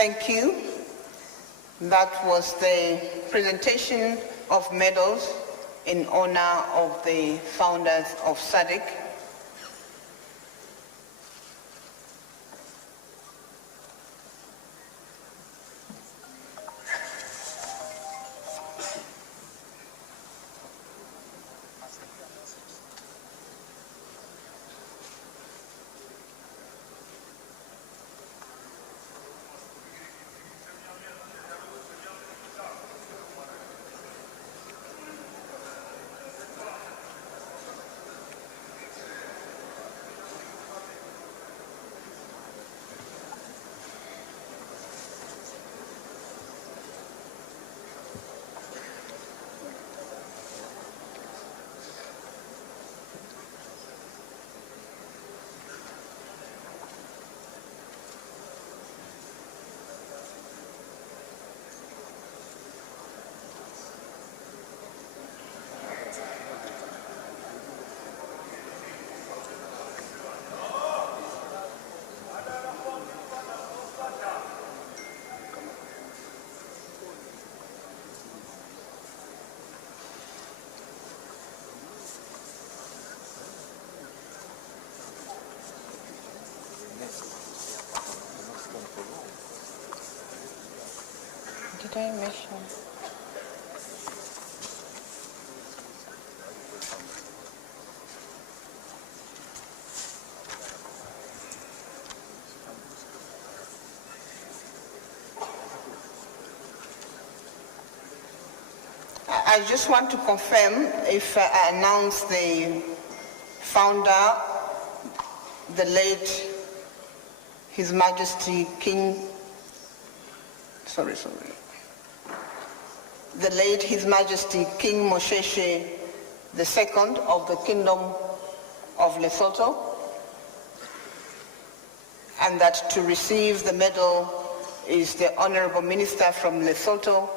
Thank you. That was the presentation of medals in honor of the founders of SADC. Did I mention? I just want to confirm if I announce the founder, the late His Majesty the late His Majesty King Mosheshe II of the Kingdom of Lesotho, and that to receive the medal is the Honorable Minister from Lesotho,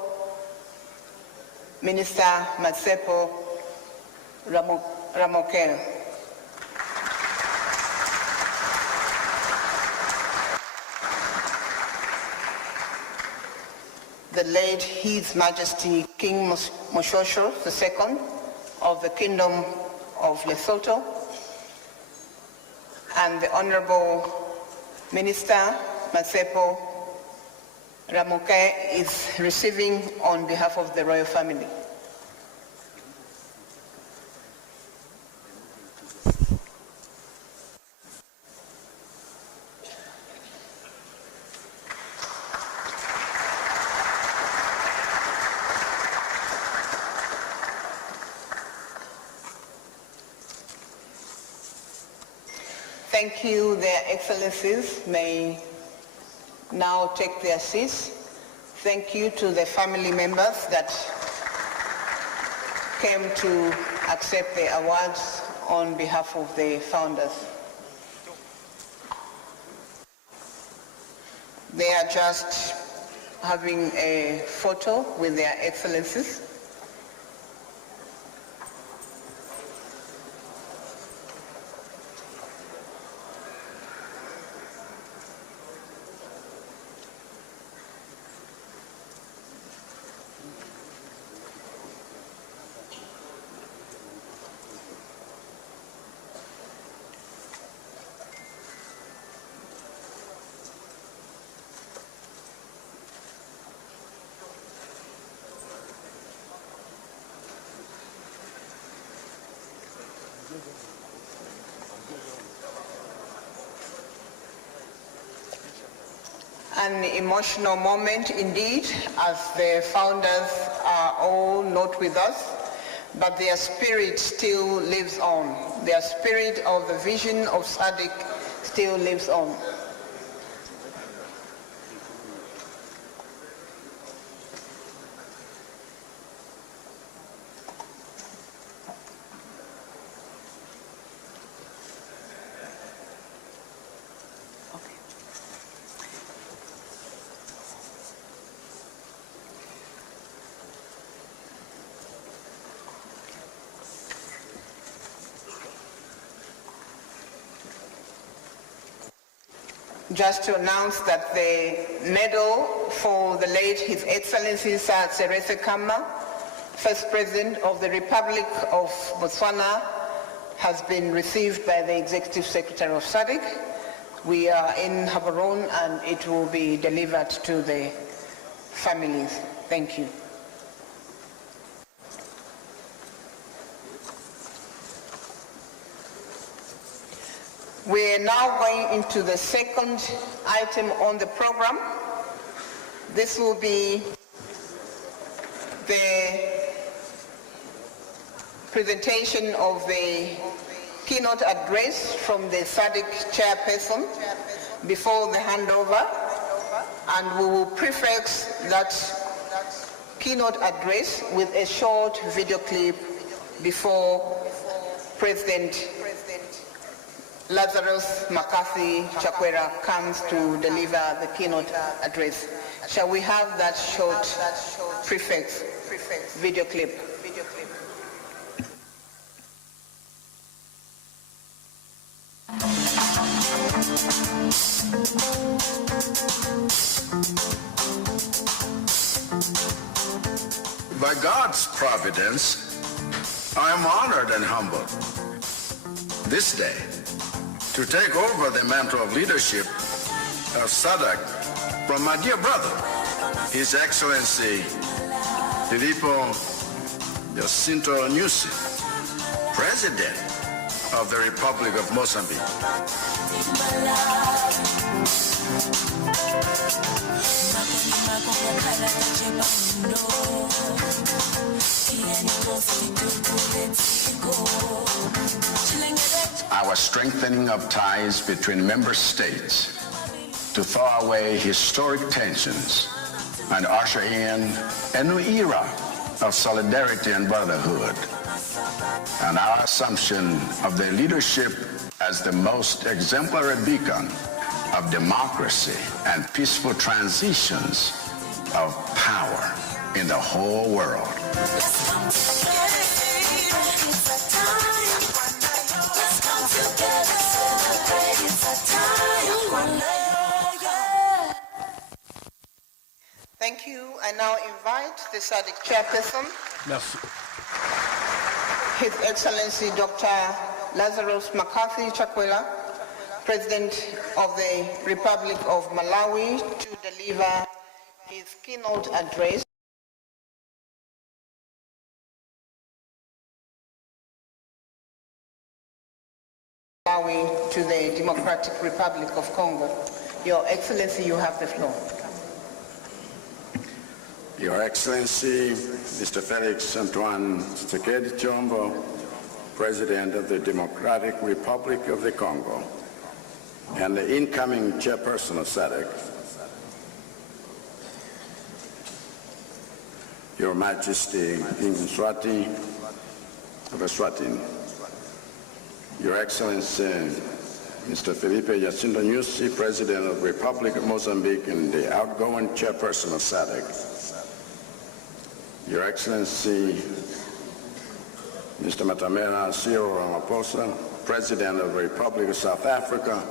Minister Matsepo Ramokel. The late His Majesty King Moshosho II of the Kingdom of Lesotho, and the Honorable Minister Matsepo Ramoke is receiving on behalf of the royal family. Thank you, Their Excellencies may now take their seats. Thank you to the family members that came to accept the awards on behalf of the founders. They are just having a photo with Their Excellencies. An emotional moment indeed, as the founders are all not with us, but their spirit still lives on. Their spirit of the vision of SADC still lives on. just to announce that the medal for the late His Excellency Sir Cyril, First President of the Republic of Botswana, has been received by the Executive Secretary of SADC. We are in Gaborone and it will be delivered to the families. Thank you. We're now going into the second item on the program. This will be the presentation of the keynote address from the SADC chairperson before the handover, and we will prefix that keynote address with a short video clip before President Lazarus Makafi Chakwera comes to deliver the keynote address. Shall we have that short prefix video clip? By God's providence, I am honored and humbled this day to take over the mantle of leadership of SADC from my dear brother, His Excellency Filippo Jacinto Nyusi, President of the Republic of Mozambique. Our strengthening of ties between member states to thaw away historic tensions and usher in a new era of solidarity and brotherhood, and our assumption of their leadership as the most exemplary beacon of democracy and peaceful transitions of power in the whole world. Thank you. I now invite the SADC chairperson, Merci. His Excellency Dr. Lazarus Makafi Chakwera, President of the Republic of Malawi, to deliver his keynote address. Malawi to the Democratic Republic of Congo. Your Excellency, you have the floor. Your Excellency, Mr. Felix Antoine Tshisekedi Tshilombo, President of the Democratic Republic of the Congo, and the incoming chairperson of SADC, Your Majesty King Mswati of Eswatini, Your Excellency Mr. Felipe Jacinto Nyusi, President of the Republic of Mozambique and the outgoing chairperson of SADC, Your Excellency Mr. Matamela Cyril Ramaphosa, President of the Republic of South Africa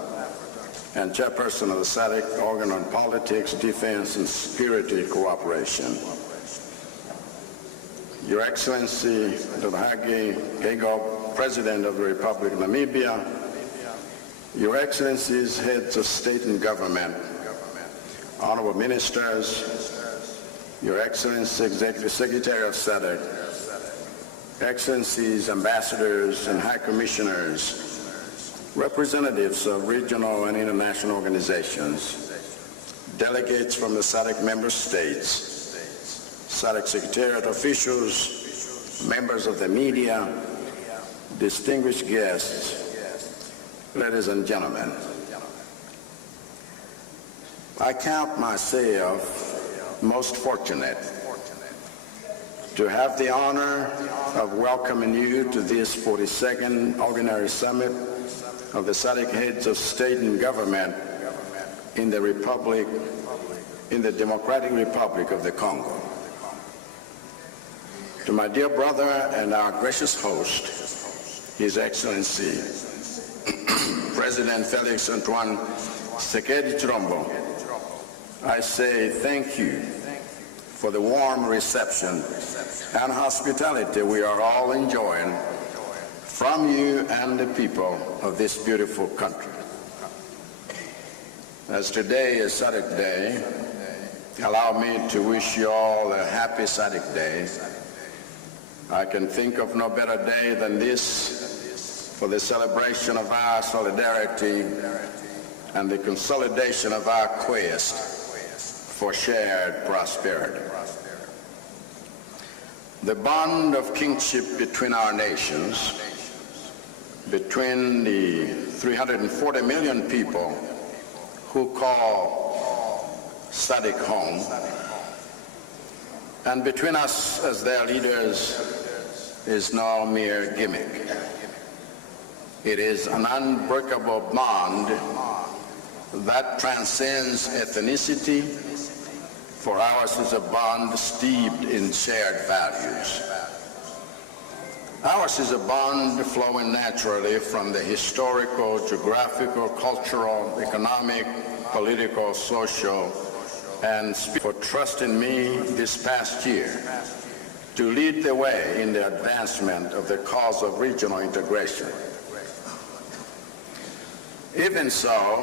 and chairperson of the SADC Organ on Politics, Defense and Security Cooperation, Your Excellency Dr. Hage Geingob, President of the Republic of Namibia, Your Excellencies, heads of state and government, honorable ministers, Your Excellency, Executive Secretary of SADC, Excellencies, ambassadors and high commissioners, representatives of regional and international organizations, delegates from the SADC member states, SADC Secretariat officials, members of the media, distinguished guests, ladies and gentlemen. I count myself most fortunate to have the honor of welcoming you to this 42nd Ordinary Summit of the SADC Heads of State and Government in the Democratic Republic of the Congo. To my dear brother and our gracious host, His Excellency President Felix Antoine Sekedi Chirombo, I say thank you for the warm reception and hospitality we are all enjoying from you and the people of this beautiful country. As today is SADC Day, allow me to wish you all a happy SADC Day. I can think of no better day than this for the celebration of our solidarity and the consolidation of our quest for shared prosperity. The bond of kinship between our nations, between the 340 million people who call SADC home, and between us as their leaders is no mere gimmick. It is an unbreakable bond that transcends ethnicity, for ours is a bond steeped in shared values. Ours is a bond flowing naturally from the historical, geographical, cultural, economic, political, social, and for trusting me this past year to lead the way in the advancement of the cause of regional integration. Even so,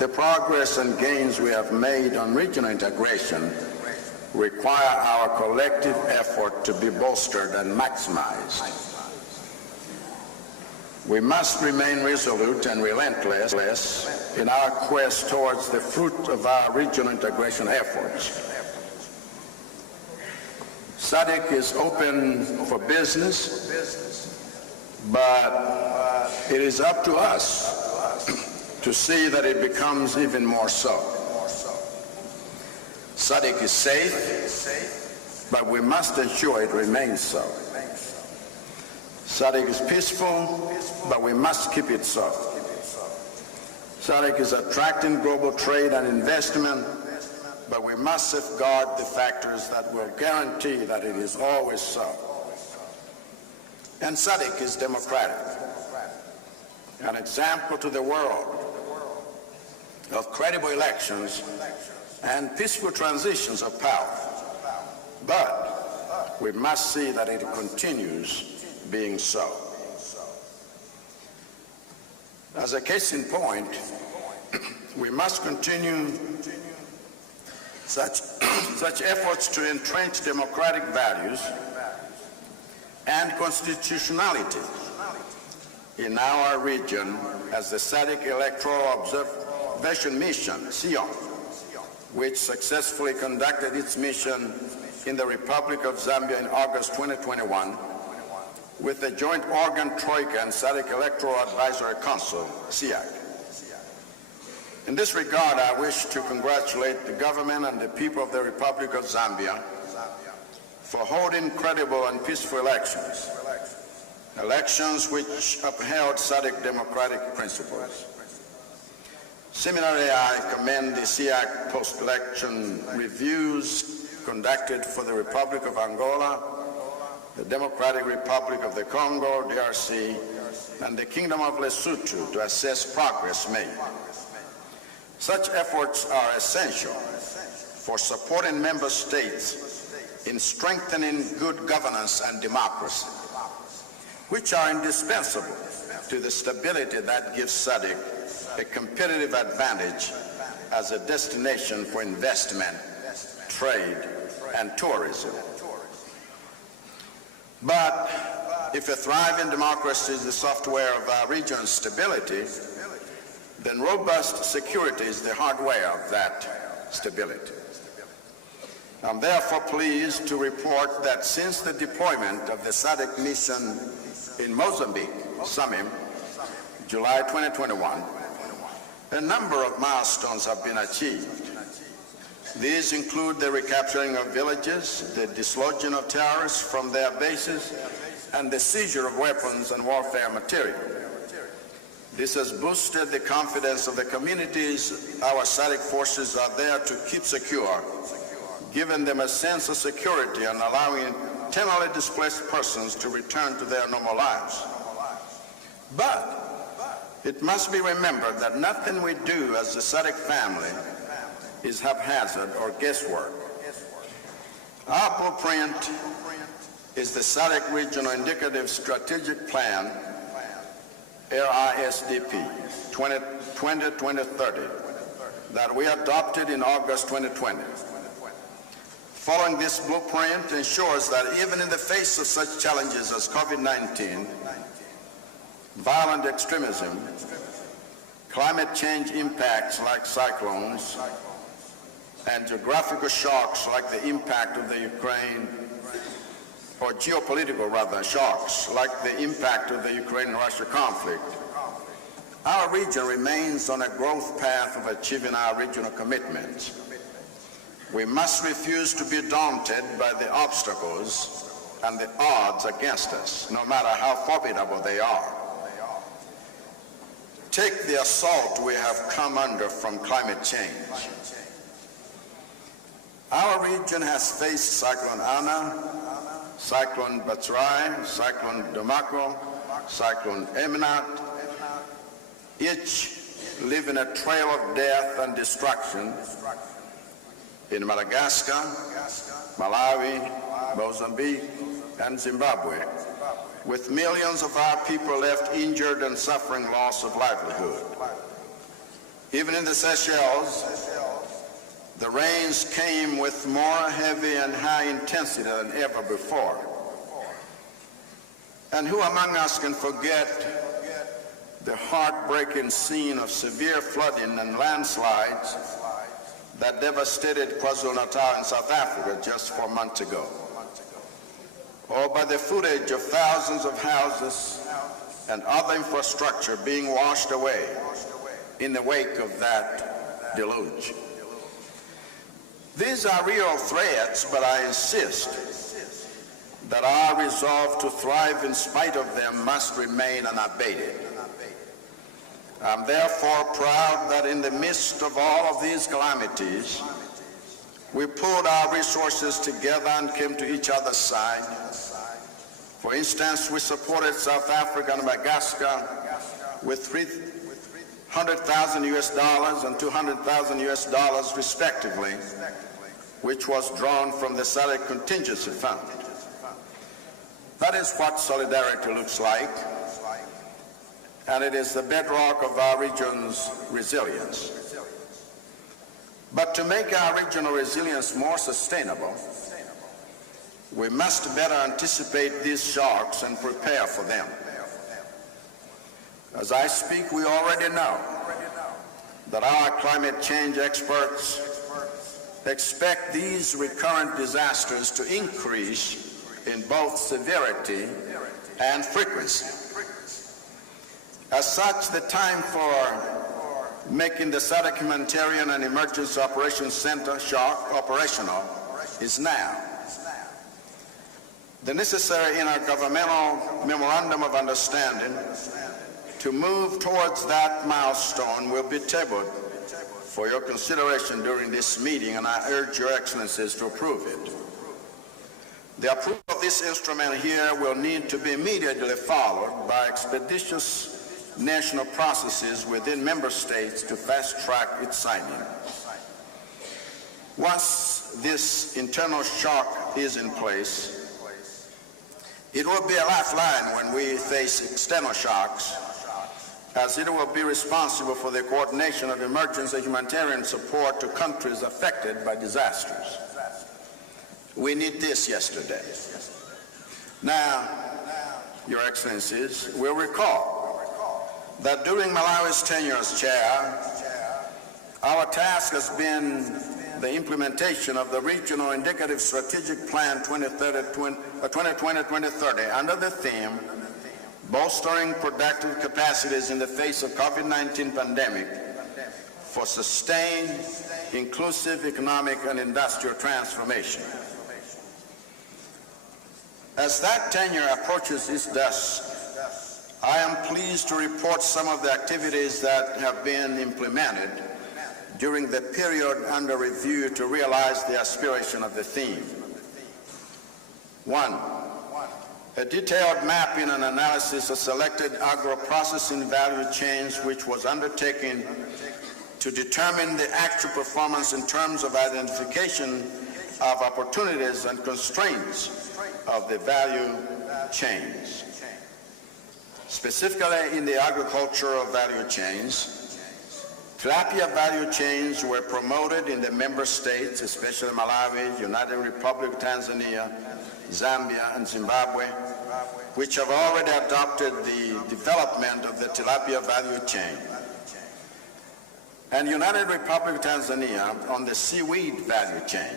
the progress and gains we have made on regional integration require our collective effort to be bolstered and maximized. We must remain resolute and relentless in our quest towards the fruit of our regional integration efforts. SADC is open for business, but it is up to us to see that it becomes even more so. SADC is safe, but we must ensure it remains so. SADC is peaceful, but we must keep it so. SADC is attracting global trade and investment, but we must safeguard the factors that will guarantee that it is always so. And SADC is democratic, an example to the world of credible elections and peaceful transitions of power. But we must see that it continues being so. As a case in point, we must continue such efforts to entrench democratic values and constitutionality in our region as the SADC Electoral Observation Mission, SIOM, which successfully conducted its mission in the Republic of Zambia in August 2021 with the Joint Organ Troika and SADC Electoral Advisory Council, SIAC. In this regard, I wish to congratulate the government and the people of the Republic of Zambia for holding credible and peaceful elections, elections which upheld SADC democratic principles. Similarly, I commend the SIAC post-election reviews conducted for the Republic of Angola, the Democratic Republic of the Congo, DRC, and the Kingdom of Lesotho to assess progress made. Such efforts are essential for supporting member states in strengthening good governance and democracy, which are indispensable to the stability that gives SADC a competitive advantage as a destination for investment, trade, and tourism. But if a thriving democracy is the software of our region's stability, then robust security is the hardware of that stability. I'm therefore pleased to report that since the deployment of the SADC mission in Mozambique, Samim, July 2021, a number of milestones have been achieved. These include the recapturing of villages, the dislodging of terrorists from their bases, and the seizure of weapons and warfare material. This has boosted the confidence of the communities our SADC forces are there to keep secure, giving them a sense of security and allowing internally displaced persons to return to their normal lives. But It must be remembered that nothing we do as the SADC family is haphazard or guesswork. Our blueprint is the SADC Regional Indicative Strategic Plan, RISDP 2020-2030, that we adopted in August 2020. Following this blueprint ensures that even in the face of such challenges as COVID-19, violent extremism, climate change impacts like cyclones, and geographical shocks like the impact of the Ukraine, or geopolitical shocks like the impact of the Ukraine-Russia conflict, our region remains on a growth path of achieving our regional commitments. We must refuse to be daunted by the obstacles and the odds against us, no matter how formidable they are. Take the assault we have come under from climate change. Our region has faced Cyclone Ana, Cyclone Batsirai, Cyclone Domako, Cyclone Eminat, each leaving a trail of death and destruction in Madagascar, Malawi, Mozambique, and Zimbabwe, with millions of our people left injured and suffering loss of livelihood. Even in the Seychelles, the rains came with more heavy and high intensity than ever before. And who among us can forget the heartbreaking scene of severe flooding and landslides that devastated KwaZulu-Natal in South Africa just 4 months ago? Or by the footage of thousands of houses and other infrastructure being washed away in the wake of that deluge. These are real threats, but I insist that our resolve to thrive in spite of them must remain unabated. I'm therefore proud that in the midst of all of these calamities, we pulled our resources together and came to each other's side. For instance, we supported South Africa and Madagascar with $300,000 and $200,000 respectively, which was drawn from the SADC contingency fund. That is what solidarity looks like, and it is the bedrock of our region's resilience. But to make our regional resilience more sustainable, we must better anticipate these shocks and prepare for them. As I speak, we already know that our climate change experts expect these recurrent disasters to increase in both severity and frequency. As such, the time for making the SADC Humanitarian and Emergency Operations Center SHOC operational is now. The necessary intergovernmental memorandum of understanding to move towards that milestone will be tabled for your consideration during this meeting, and I urge your excellencies to approve it. The approval of this instrument here will need to be immediately followed by expeditious national processes within member states to fast-track its signing. Once this internal shock is in place, it will be a lifeline when we face external shocks, as it will be responsible for the coordination of emergency humanitarian support to countries affected by disasters. We need this yesterday. Now, Your Excellencies will recall that during Malawi's tenure as chair, our task has been the implementation of the Regional Indicative Strategic Plan 2020-2030 under the theme, bolstering productive capacities in the face of COVID-19 pandemic for sustained, inclusive economic and industrial transformation. As that tenure approaches its dusk, I am pleased to report some of the activities that have been implemented during the period under review to realize the aspiration of the theme. 1. A detailed mapping and analysis of selected agro-processing value chains which was undertaken to determine the actual performance in terms of identification of opportunities and constraints of the value chains. Specifically in the agricultural value chains, tilapia value chains were promoted in the member states, especially Malawi, United Republic of Tanzania, Zambia, and Zimbabwe, which have already adopted the development of the tilapia value chain. And United Republic of Tanzania on the seaweed value chain.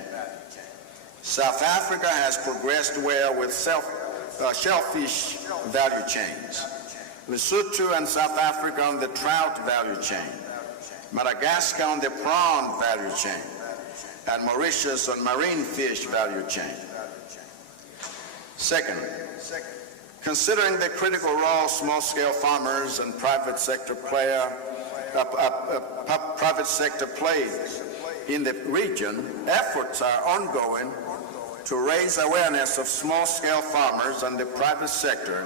South Africa has progressed well with shellfish value chains. Lesotho and South Africa on the trout value chain. Madagascar on the prawn value chain. And Mauritius on marine fish value chain. Second, considering the critical role small-scale farmers and private sector plays in the region, efforts are ongoing to raise awareness of small-scale farmers and the private sector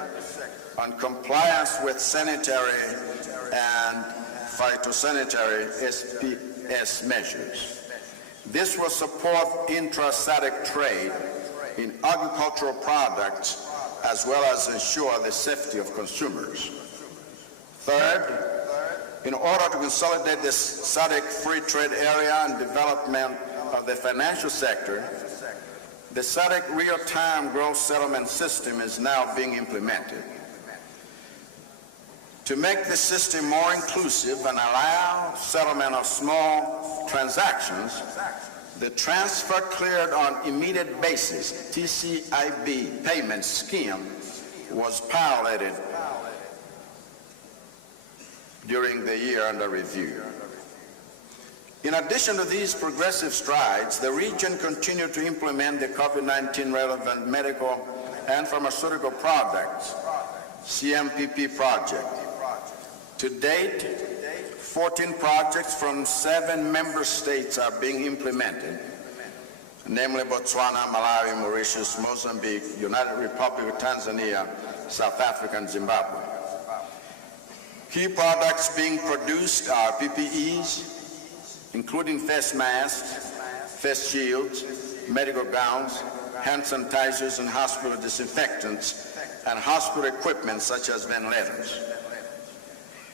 on compliance with sanitary and phytosanitary SPS measures. This will support intra-SADC trade in agricultural products as well as ensure the safety of consumers. Third, in order to consolidate the SADC free trade area and development of the financial sector, the SADC real-time growth settlement system is now being implemented. To make the system more inclusive and allow settlement of small transactions, the Transfer Cleared on Immediate Basis, TCIB, payment scheme was piloted during the year under review. In addition to these progressive strides, the region continued to implement the COVID-19 relevant medical and pharmaceutical products, CMPP project. To date, 14 projects from 7 member states are being implemented, namely Botswana, Malawi, Mauritius, Mozambique, United Republic of Tanzania, South Africa, and Zimbabwe. Key products being produced are PPEs, including face masks, face shields, medical gowns, hand sanitizers and hospital disinfectants, and hospital equipment such as ventilators.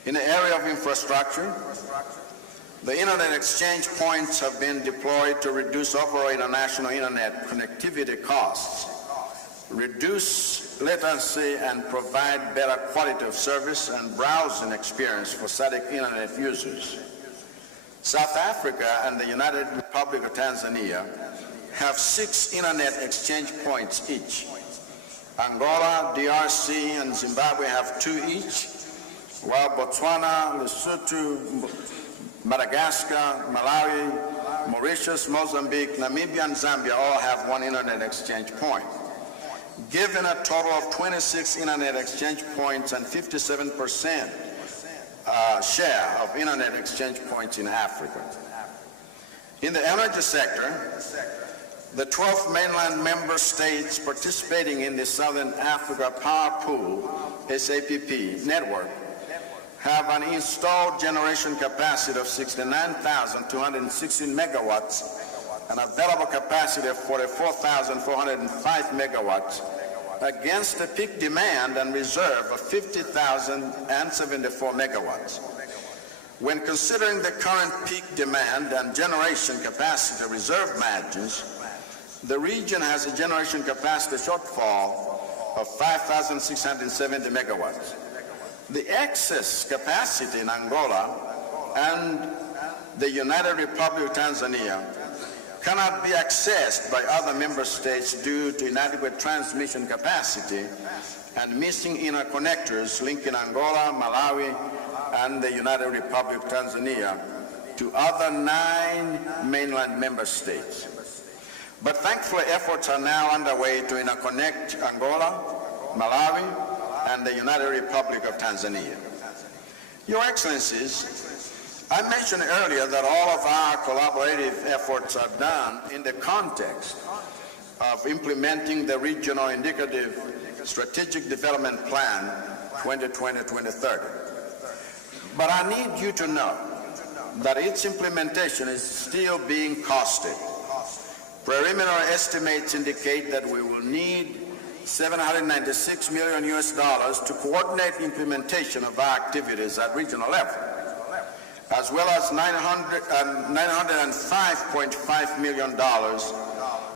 In the area of infrastructure, the internet exchange points have been deployed to reduce overall international internet connectivity costs, reduce latency, and provide better quality of service and browsing experience for SADC internet users. South Africa and the United Republic of Tanzania have 6 internet exchange points each. Angola, DRC, and Zimbabwe have 2 each, while Botswana, Lesotho, Madagascar, Malawi, Mauritius, Mozambique, Namibia, and Zambia all have 1 internet exchange point, giving a total of 26 internet exchange points and 57% share of internet exchange points in Africa. In the energy sector, the 12 mainland member states participating in the Southern Africa Power Pool, SAPP, network have an installed generation capacity of 69,216 megawatts and available capacity of 44,405 megawatts against a peak demand and reserve of 50,074 megawatts. When considering the current peak demand and generation capacity reserve margins, the region has a generation capacity shortfall of 5,670 megawatts. The excess capacity in Angola and the United Republic of Tanzania cannot be accessed by other member states due to inadequate transmission capacity and missing interconnectors linking Angola, Malawi, and the United Republic of Tanzania to other 9 mainland member states. But thankfully, efforts are now underway to interconnect Angola, Malawi, and the United Republic of Tanzania. Your Excellencies, I mentioned earlier that all of our collaborative efforts are done in the context of implementing the Regional Indicative Strategic Development Plan 2020-2030. But I need you to know that its implementation is still being costed. Preliminary estimates indicate that we will need $796 million to coordinate the implementation of our activities at regional level, as well as $905.5 million